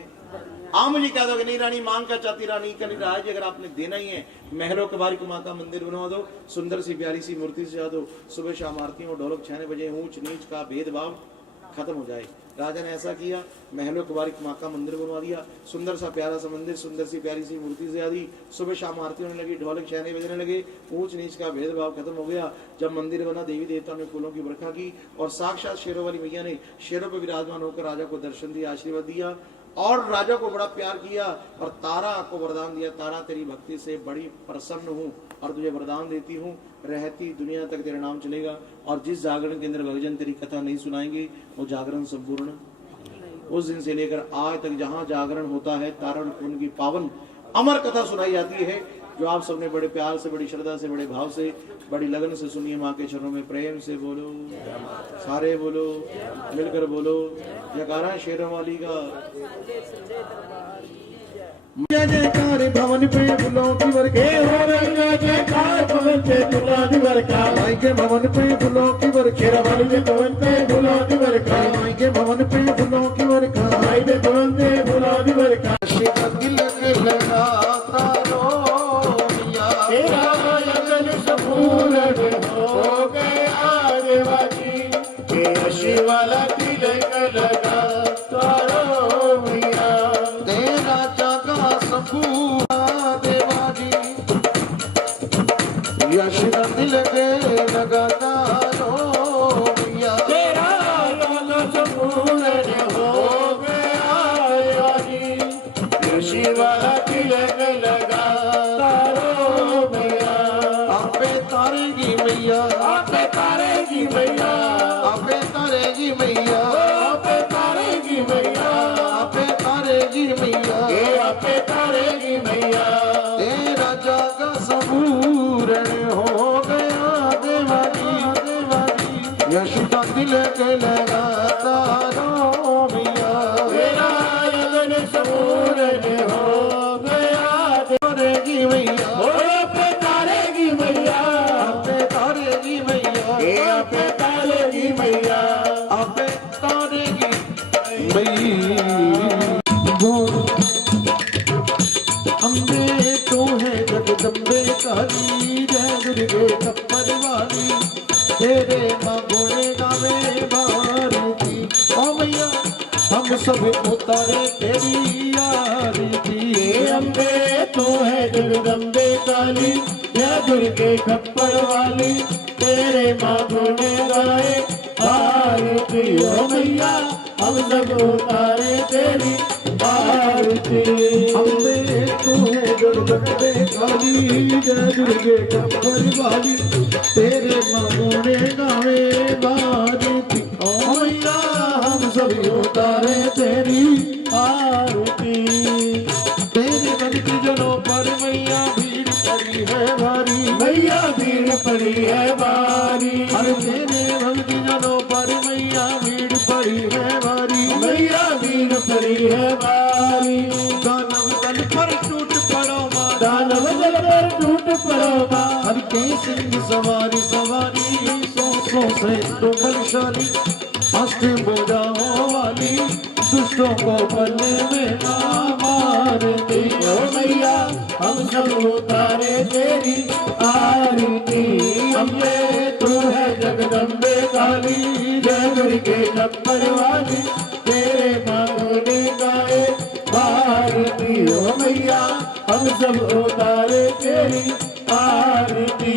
आप मुझे क्या दोगे? नहीं रानी मांग क्या चाहती? रानी का नहीं, राज अगर आपने देना ही है, महलों के बारी को माँ का मंदिर बनवा दो, सुंदर सी प्यारी सी मूर्ति सजा दो, सुबह शाम आरतियों ढोलक छाने बजे, ऊंच नीच का भेदभाव खत्म हो जाए। राजा ने ऐसा किया, महलों के बारी माँ का मंदिर बनवा दिया, सुंदर सा प्यारा सा मंदिर, सुंदर सी प्यारी सी मूर्ति सजा दी, सुबह शाम आरती होने लगी, ढोलक छाने बजने लगे, ऊंच नीच का भेदभाव खत्म हो गया। जब मंदिर बना, देवी देवताओं ने फूलों की बरखा की और साक्षात शेरों वाली मैया ने शेरों पर विराजमान होकर राजा को दर्शन दिया, आशीर्वाद दिया और राजा को बड़ा प्यार किया। और तारा को वरदान दिया, तारा तेरी भक्ति से बड़ी प्रसन्न हूँ और तुझे वरदान देती हूँ, रहती दुनिया तक तेरा नाम चलेगा। और जिस जागरण के अंदर भक्तजन तेरी कथा नहीं सुनाएंगे वो जागरण संपूर्ण। उस दिन से लेकर आज तक जहाँ जागरण होता है, तारण कुंड की पावन अमर कथा सुनाई जाती है, जो आप सबने बड़े प्यार से, बड़ी श्रद्धा से, बड़े भाव से, बड़ी लगन से सुनिए। माँ के चरणों में प्रेम से बोलो, सारे बोलो, मिलकर बोलो जयकारा शेरों वाली का। जयकार भवन पे फूलों की बरखे हो रही है, जयकार भवन पे फूलों की बरखा, माई के भवन पे फूलों की बरखे, माई के भवन पे फूलों की बरखा, माई के भवन पे फूलों की बरखा, माई के भवन पे फूलों की बरखा। दिल के लगा तारो मिया, तेरा लगन सपूर्ण हो गया देवाजी, के शिवाला तिलक लगा तारो मिया, तेरा देवाजी यश दिल के लगाता रो मिया, तेरा संपूर्ण हो गया देवाजी, यशी वाला तिलक लगाता रो मिया। आपे तारेगी मैया, आपे तारेगी मैया, आपे तारेगी मैया, आपे तारेगी मैया, आपे तारेगी मैया, आपे तारेगी मैया, तेरा जागा सबूरण हो गया देवाजी, देवाजी यशोदा दिल के लगाता रो मिया, तेरा लगन सबूरण हो गया तारेगी मैया, आपे तारेगी मैया, आपे तारेगी मैया, आपे तारेगी मैया, आपे तारेगी मैया। अम्बे तो है जगदम्बे काली, जय दुर्गे खप्पर वाली, तेरे माँ घोड़े गावे भारती, ओ मैया हम सब उतारे तेरी आरती। अम्बे तो है जगदम्बे काली, जय दुर्गे खप्पर वाली, तेरे माँ घोड़े गाए भारती, ओ मैया हम सब उतारे तेरी आरती। अम्बे तू है जगदम्बे वाली, जय दुर्गे कब्बर वाली, तेरे मांगोने गावे बारती। ओ मैया हम सब उतारे तेरी आरती। तेरे भक्ति जनों पर मैया भीड़ पड़ी है भारी, मैया भीड़ पड़ी है भारी। अरे तेरे भक्ति जनों पर मैया भीड़ पड़ी है भारी, मैया भीड़ पड़ी है भारी। दानव दल पर टूट पड़ो माँ, दानव दल पर टूट पड़ो माँ। हर के सिंह सवारी सवारी, सौ से तो बलशाली, अष्ट भुजाओं वाली, दुष्टों को पल्ले में ना मार दी। ओ मैया हम सब उतारे तेरी आरती। अम्बे तू है जगदम्बे काली, जय दुर्गे कब्बर वाली, तेरे मांगोने गाए भारती। ओ मैया हम सब उतारे तेरी आरती।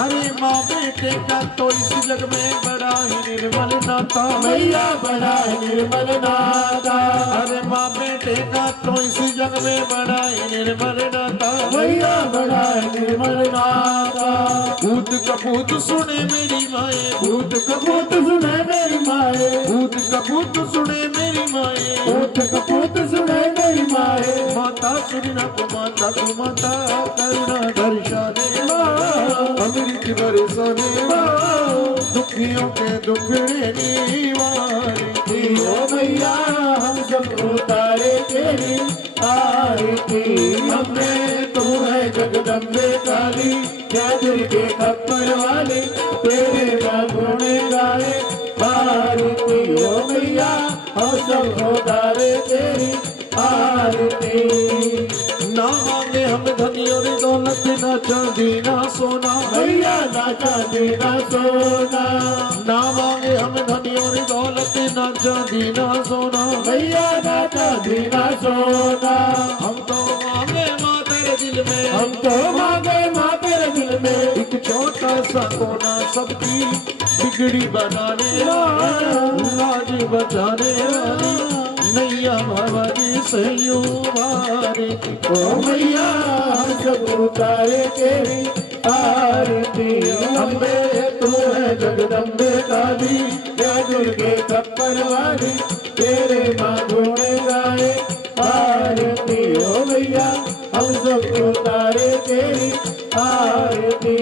अरे माँ बेटे का तो इस जग में बड़ा ही निर्मल नाता, मैया बड़ा ही निर्मल नाता। अरे माँ बेटे का तो इस जग में बड़ा ही निर्मल नाता, मैया बड़ा ही निर्मल नाता। भूत कपूत सुने मेरी माए, भूत कपूत सुने मेरी माए, भूत कपूत सुने मेरी माए, भूत कपूत सुने मेरी माए। माता सुनना को माता को माता, करुणा दर्शाने अमृत बरसाने, दुखियों के दुखड़े निवारती। ओ मैया हम सब उतारे तेरी आरती। अम्बे तू है जगदम्बे काली, जय दुर्गे कब्बर वाली, तेरे मांगोने गाए भारती। ओ मैया हम सब उतारे तेरी आरती। ना मांगे हम धनी और दौलत, ना चांदी ना सोना, भैया ना चांदी ना सोना। ना मांगे हम धनी और दौलत, ना चांदी ना सोना, भैया ना चांदी ना सोना। हम तो मांगे माँ तेरे दिल में, हम तो मांगे माँ तेरे दिल में, एक छोटा सा कोना सबकी बिगड़ी बनाने वाली, लाज बचाने वाली, नैया भवानी से यूं भारती। ओ मैया हम सब उतारे तेरी आरती। अम्बे तू है जगदम्बे काली, जय दुर्गे कब्बर वाली, तेरे मांगोने गाए आरती। ओ मैया हम सब उतारे तेरी आरती।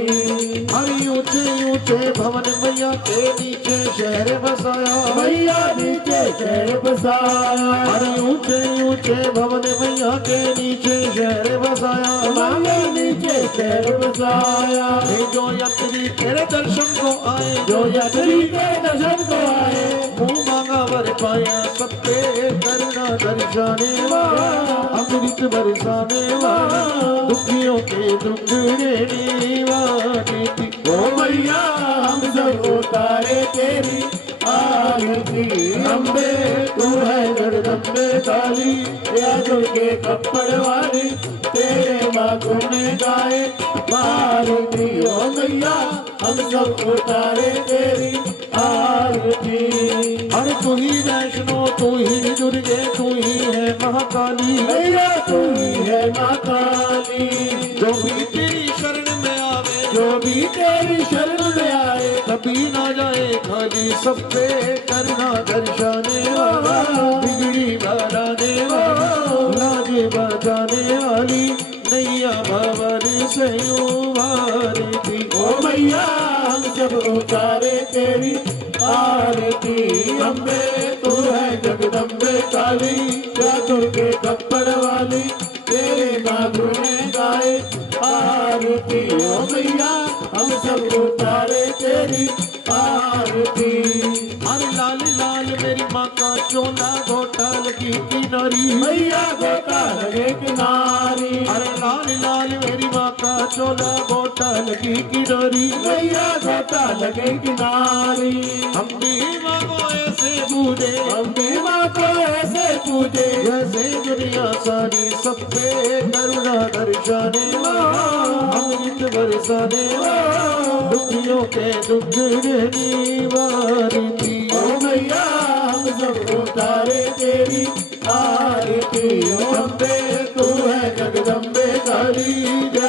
हरि ऊंचे ऊंचे भवन मैया के नीचे शहर बसाया, मैया नीचे शहर बसाया। हरि ऊंचे ऊंचे भवन मैया के नीचे शहर बसाया, मैया नीचे शहर बसाया। जो यात्री तेरे दर्शन को आए, जो यात्री तेरे दर्शन को आए, मुँह मांगा वर पाया, सब पे करुणा दर्शाने वाला, अमृत बरसाने वाला, दुखियों के दुखड़े निवारती। ओ मैया हम सब उतारे तेरी आरती। अम्बे तू है जगदम्बे काली, जय दुर्गे कब्बर वाली, तेरे मांगोने गाए भारती। ओ मैया हम सब उतारे तेरी आरती। अरे तू ही वैष्णो, तू ही दुर्गे, तू ही है महाकाली, मैया तू ही है महाकाली। जो भी तेरी शरण में आवे, जो भी तेरी शरण में आए, कभी ना जाए खाली, सब पे करुणा दर्शाने वाला, बिगड़ी बनाने वाला, लाज बचाने वाली, नैया भवानी से यूं भारती। ओ मैया हम सब उतारे तेरी आरती। अम्बे तू है जगदम्बे काली, जय दुर्गे कब्बर वाली, तेरे मांगोने गाए आरती। ओ मैया हम सब उतारे तेरी आरती। अरे लाल लाल मेरी माँ का चोला, गोटा लगी किनारी, मैया गोटा लगे किनारी। अरे लाल लाल मेरी माँ का चोला, गोटा लगी किनारी, मैया गोटा लगे किनारी। हम भी माँ को ऐसे पूजे, हम भी माँ को ऐसे पूजे, जैसे दुनिया सारी सब पे करुणा दर्शाने वाला, अमृत बरसाने वाला, दुखियों के दुखड़े निवारती। ओ मैया हम सब उतारे तेरी आरती। अम्बे तू है जगदम्बे काली, जय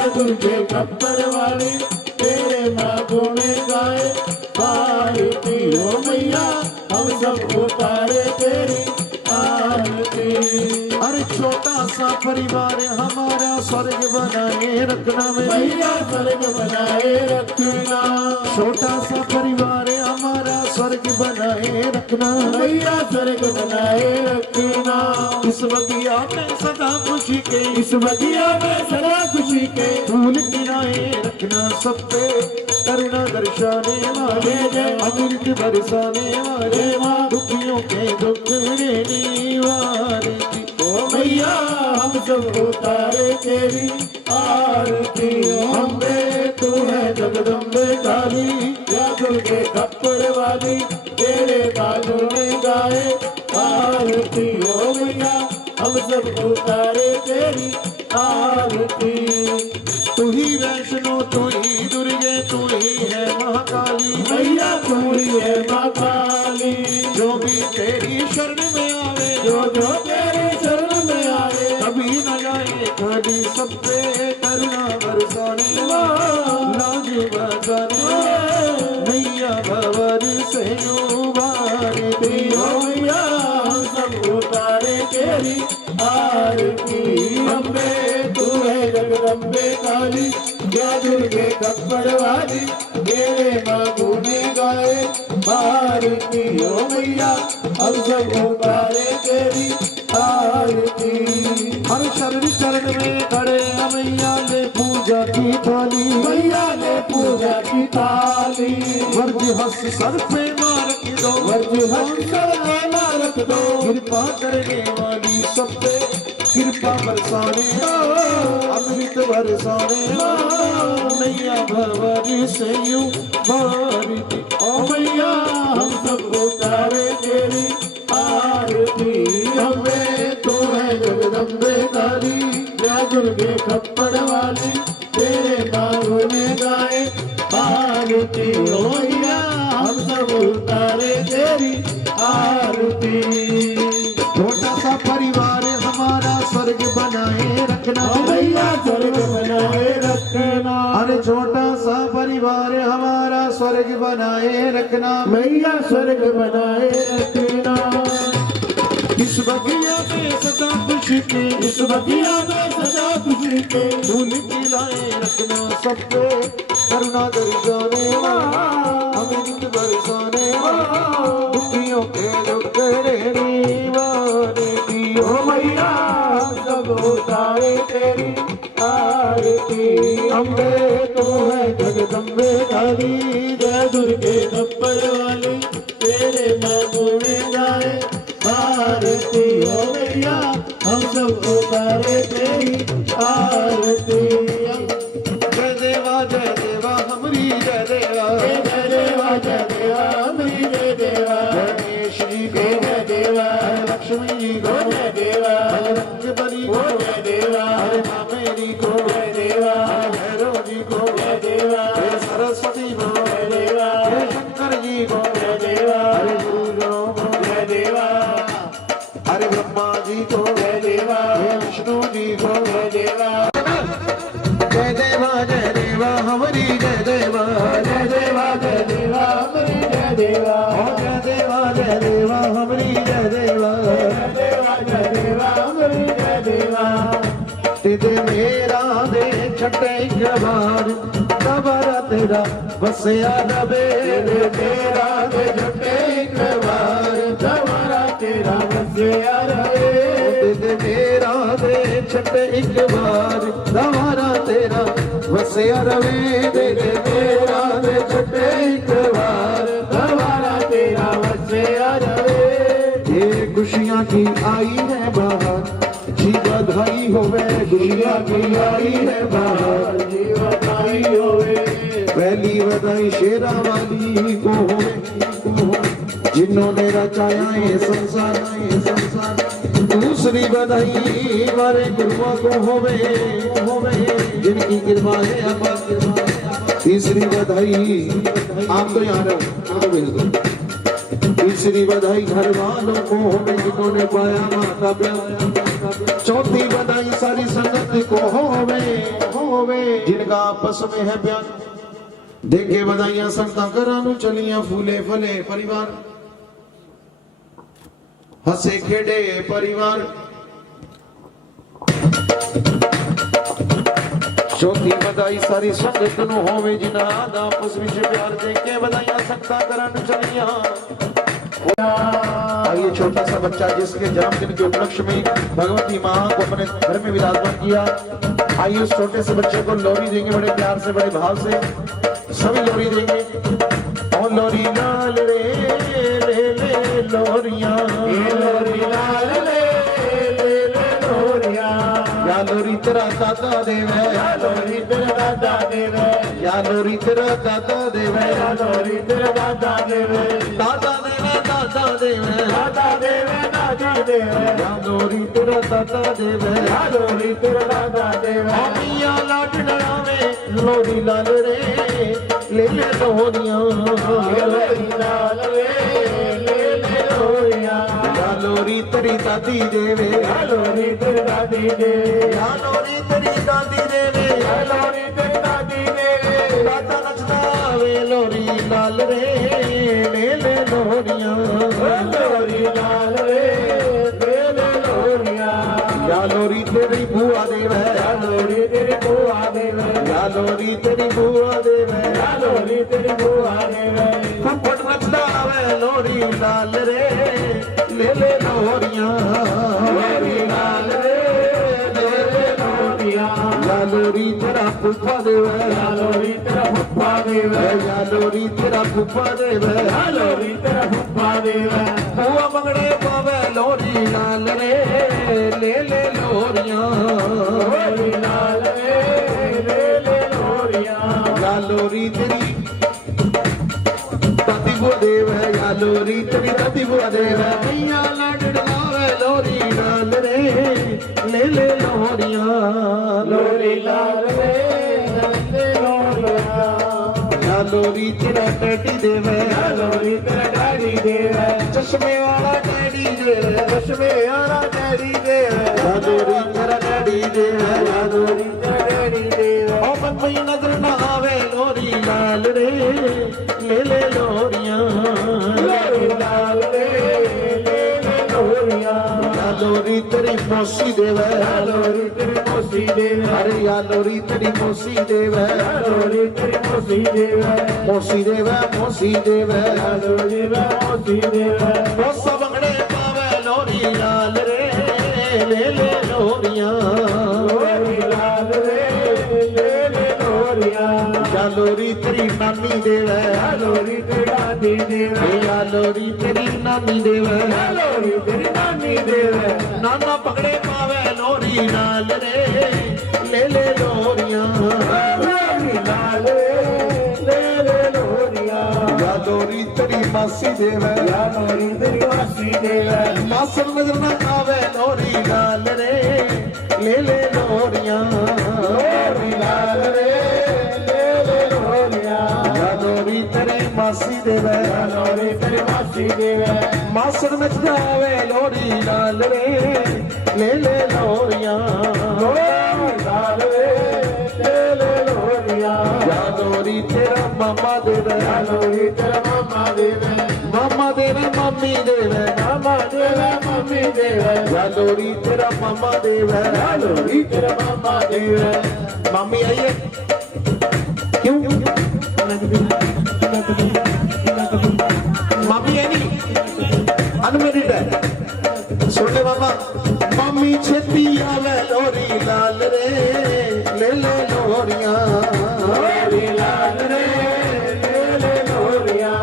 अरे छोटा सा परिवार हमारा स्वर्ग बनाए रखना मैया स्वर्ग बनाए रखना। छोटा सा परिवार हमारा स्वर्ग बनाए रखना मैया स्वर्ग बनाए रखना। इस बगिया में सदा खुशी के, इस बगिया में सदा खुशी के फूल खिलाए रखना सब पे करुणा दर्शाने वाले अमृत बरसाने वाले दुखियों के दुख देने वाले। ओ मैया हम सब उतारे तेरी आरती। अम्बे तू है जगदम्बे काली या दुर्गे कपड़ वाली तेरे बालों में गाए आरती। ओ मैया हम सब उतारे तेरी आरती। तू ही वैष्णो तू ही दुर्गे तू ही है महाकाली मैया तू ही है महाकाली। जो भी तेरी शरण में आवे, जो जो तेरी शरण में आवे कभी न जाए खाली। सब पे करुणा बरसाने लाज बरसाने मैया भवर से उबारती। मैया हम सब उतारे तेरी आरती। अम्बे तू है जगदम्बे काली या दुर्गे कपड़ वाली तेरे मांगों में गाए आरती। ओ मैया हम सब उतारे तेरी आरती। हर शरण चरण में खड़े मैया ले पूजा की थाली, मैया ले पूजा की थाली। वर्ज हंस सर पे मार के दो, वर्ज हंस सर पे मार के दो। कृपा करने वाली सब पे कृपा बरसाने अमृत बरसाने मैया भवर से यूं भारती। ओ मैया हम सब उतारे तेरी आरती। हमें तो है जगदम्बे काली या दुर्गे खप्पड़ वाली तेरे बागों में गाए आरती। ओ मैया हम सब उतारे तेरी आरती। छोटा सा परिवार हमारा स्वर्ग बनाए रखना मैया स्वर्ग बनाए रखना। अरे छोटा सा परिवार हमारा स्वर्ग बनाए रखना मैया स्वर्ग बनाए रखना। इस बगिया में सदा खुशी के, इस बगिया में सदा खुशी के फूल खिलाए रखना सब पे करुणा दर्शाने अमृत बरसाने दुखियों के दुख देने वाले। ओ मैया सब उतारे तेरी आरती। अम्बे तो है जगदम्बे काली जय दुर्गे कपड़ वाली तेरे मांगों में गाए आरती। ओ मैया हम सब उतारे तेरी आरती। जय देवा हमरी जय देवा, जय देवा जय देवा हमरी जय देवा। गणेश जी को जय देवा, लक्ष्मी जी को जय देवा, रंग बली को जय देवा, मेरी को जय देवा, भैरव जी को जय देवा, सरस्वती को जय देवा, शंकर जी को जय देवा, गुरुओं को जय देवा, हरे ब्रह्मा जी को जय देवा, विष्णु जी को जय देवा। जय देवा हमारी जय देवा, जय देवा हमारी जय देवा। जय देवा हमारी जय देवा, जय देवा हमारी जय देवा। तिथे मेरा दे छठे जवार दबारा तेरा बसिया रवे। तेरा दे छठे जवार दबारा तेरा बसिया रवे। तिथे मेरा दे छठे एक बार दबारा तेरा बसिया रवे। तिथे मेरा दे छठे एक बार दबारा तेरा बसिया रवे। ये खुशियाँ की आई है बाहर जी बधाई होवे, खुशियाँ की आई है बाहर जी बधाई होवे। पहली बधाई शेरा वाली को होवे जिन्होंने रचाया ये संसार। दूसरी बधाई हमारे गुरुओं को होवे जिनकी कृपा है अपार। तीसरी बधाई आप तो यहाँ रहो, भेज दो। तीसरी बधाई घर वालों को होवे जिन्होंने पाया माता प्यार। चौथी बधाई सारी संगत को होवे जिनका आपस में है प्यार। देखे बधाइयां संगता करानू चलियां फूले फले परिवार हसे खेडे परिवार। चौथी बधाई सारी संगत नूं होवे जिन्हां दा आपस विच प्यार दे के बधाइयां सकता करन चलियां। ये छोटा सा बच्चा जिसके जन्मदिन के उपलक्ष्य में भगवती माँ को अपने घर में विराजमान किया, आइए उस छोटे से बच्चे को लोरी देंगे बड़े प्यार से बड़े भाव से। सभी लोरी देंगे। ओ लोरी लाल रे ले ले लोरियां, लोरी लाल ले ले ले लोरियां। या लोरी तेरा दादा देवे, या लोरी तेरा दादा देवे, या लोरी तेरा दादा देवे, या लोरी तेरा दादा देवे, दादा देवे दादा देवे, दादा देवे दादा देवे, या लोरी तेरा दादा देवे, या लोरी तेरा दादा देवे। मियां लाड लड़ावे लोरी लाल रे ले ले लोरियां, लोरी लाल रे ले ले लोरियां। या लोरी तेरी दादी देवे, या लोरी तेरी दादी देवे, या लोरी तेरी दादी देवे, या लोरी तेरी दादी देवे। दादा नचदा वे लोरी लाल रे ले ले लोरियां, लोरी लाल रे ले ले लोरियां। या लोरी तेरी बुआ देवे, या लोरी तेरी बुआ देवे, या लोरी तेरी बुआ देवे, या लोरी तेरी बुआ देवे। फुफड़ नचदा वे लोरी लाल रे ले ले लोरियां, लोरी लाल रे ले ले लोरियां। या लोरी तेरा फुफा देवे, या लोरी तेरा फुफा देवे, या लोरी तेरा फुफा देवे, या लोरी तेरा फुफा देवे। बुआ मंगड़े पावे लोरी लाल रे ले ले लोरियां, लोरी लाल रे ले ले लोरियां। या लोरी तेरी दादी बुआ देवे, या लोरी तेरी दादी बुआ देवे। मैया लाड लावे लोरी लाल रे ले ले लोरियां, लोरी लाल रे ले ले लोरियां। या लोरी तेरा डैडी देवे, या लोरी तेरा डैडी देवे, चश्मे वाला डैडी देवे, चश्मे वाला डैडी देवे। या लोरी तेरा डैडी देवे, या लोरी तेरा डैडी देवे। ओ मनमई नजर ना आवे लोरी लाल रे ले ले लोरियां, लोरी लाल रे ले ले लोरियां। या लोरी तेरी मौसी देवे, या लोरी तेरी मौसी देवे, अरे या लोरी तेरी मौसी देवे, या लोरी तेरी मौसी देवे, मौसी देवे मौसी देवे, या लोरी मौसी देवे। मौसा बंगड़े पावे लोरी लाल रे ले ले लोरियां, लोरी लाल रे ले ले लोरियां। या लोरी तेरी नानी देवे, या लोरी तेरी दादी देवे, या लोरी तेरी नानी देवे, या लोरी तेरी नानी देवे। नाना पकड़े पावे लोरी लाल रे ले ले लोरियां, लोरी लाल रे ले ले लोरियां। या लोरी तेरी मासी देवे, या लोरी तेरी मासी देवे, मासन नजर ना आवे लोरी लाल रे ले ले लोरियां, लोरी लाल रे ले ले लोरियां। या लोरी तेरी मासी देवे, या लोरी तेरी मासी देवे, मासन नचदा आवे लोरी लाल रे ले ले लोरियां, लोरी लाल रे ले ले लोरियां। या लोरी तेरा मामा देवे, या लोरी तेरा मामा देवे, मामा देवे मम्मी देवे, मामा देवे मम्मी देवे। या लोरी तेरा मामा देवे, या लोरी तेरा मामा देवे। मम्मी आइए क्यों मम्मी है नहीं अनमेरिड है। सुन ले मामा, मम्मी छेती आवे लोरी लाल रे ले ले लोरियां, लोरी लाल रे ले ले लोरियां।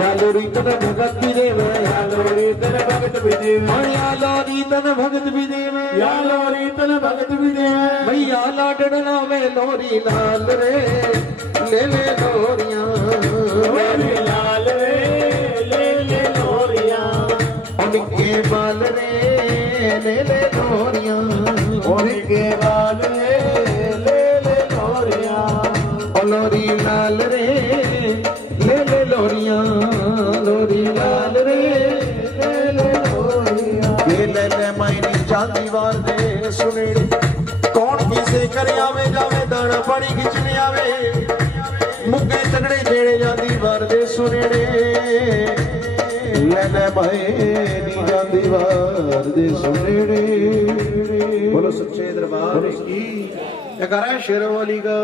या लोरी तन भगत भी देवे, या लोरी तन भगत भी देवे, या लोरी तन भगत भी देवे, या लोरी तन भगत भी देवे। भैया लाडन लावे लोरी लाल रे ले ले लोरियां, लोरी लाल रे ले ले लोरियां। उनके बाल रे ले ले लोरियां, उनके बाल रे ले ले लोरियां। लोरी लाल रे ले ले लोरियां, लोरी लाल रे ले ले लोरियां। ये ले ले मायनी चांदी वार दे सुने कौन किसे करे आवे जावे दाना पानी खिंचने आवे, मुक्के तगड़े जेड़े जाती वार दे सुने ਲੈਣੇ ਮੈਂ ਨੀ ਜਾਂਦੀ ਵਾਰ ਦੇ ਸੁਨੇੜੇ। बोलो सच्चे दरबार की जयकारा शेरों वाली का,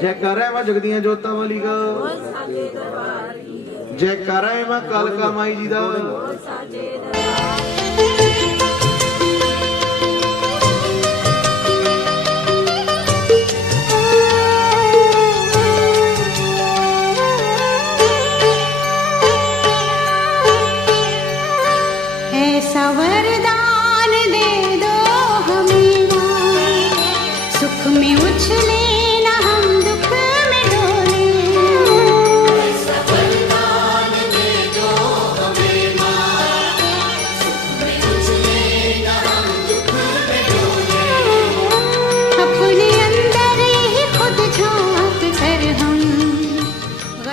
जयकारा मां जगदियां जोतां वाली का, जयकारा मां कालका माई जी दा। ऐसा वरदान दे दो हमें, सुख में उछले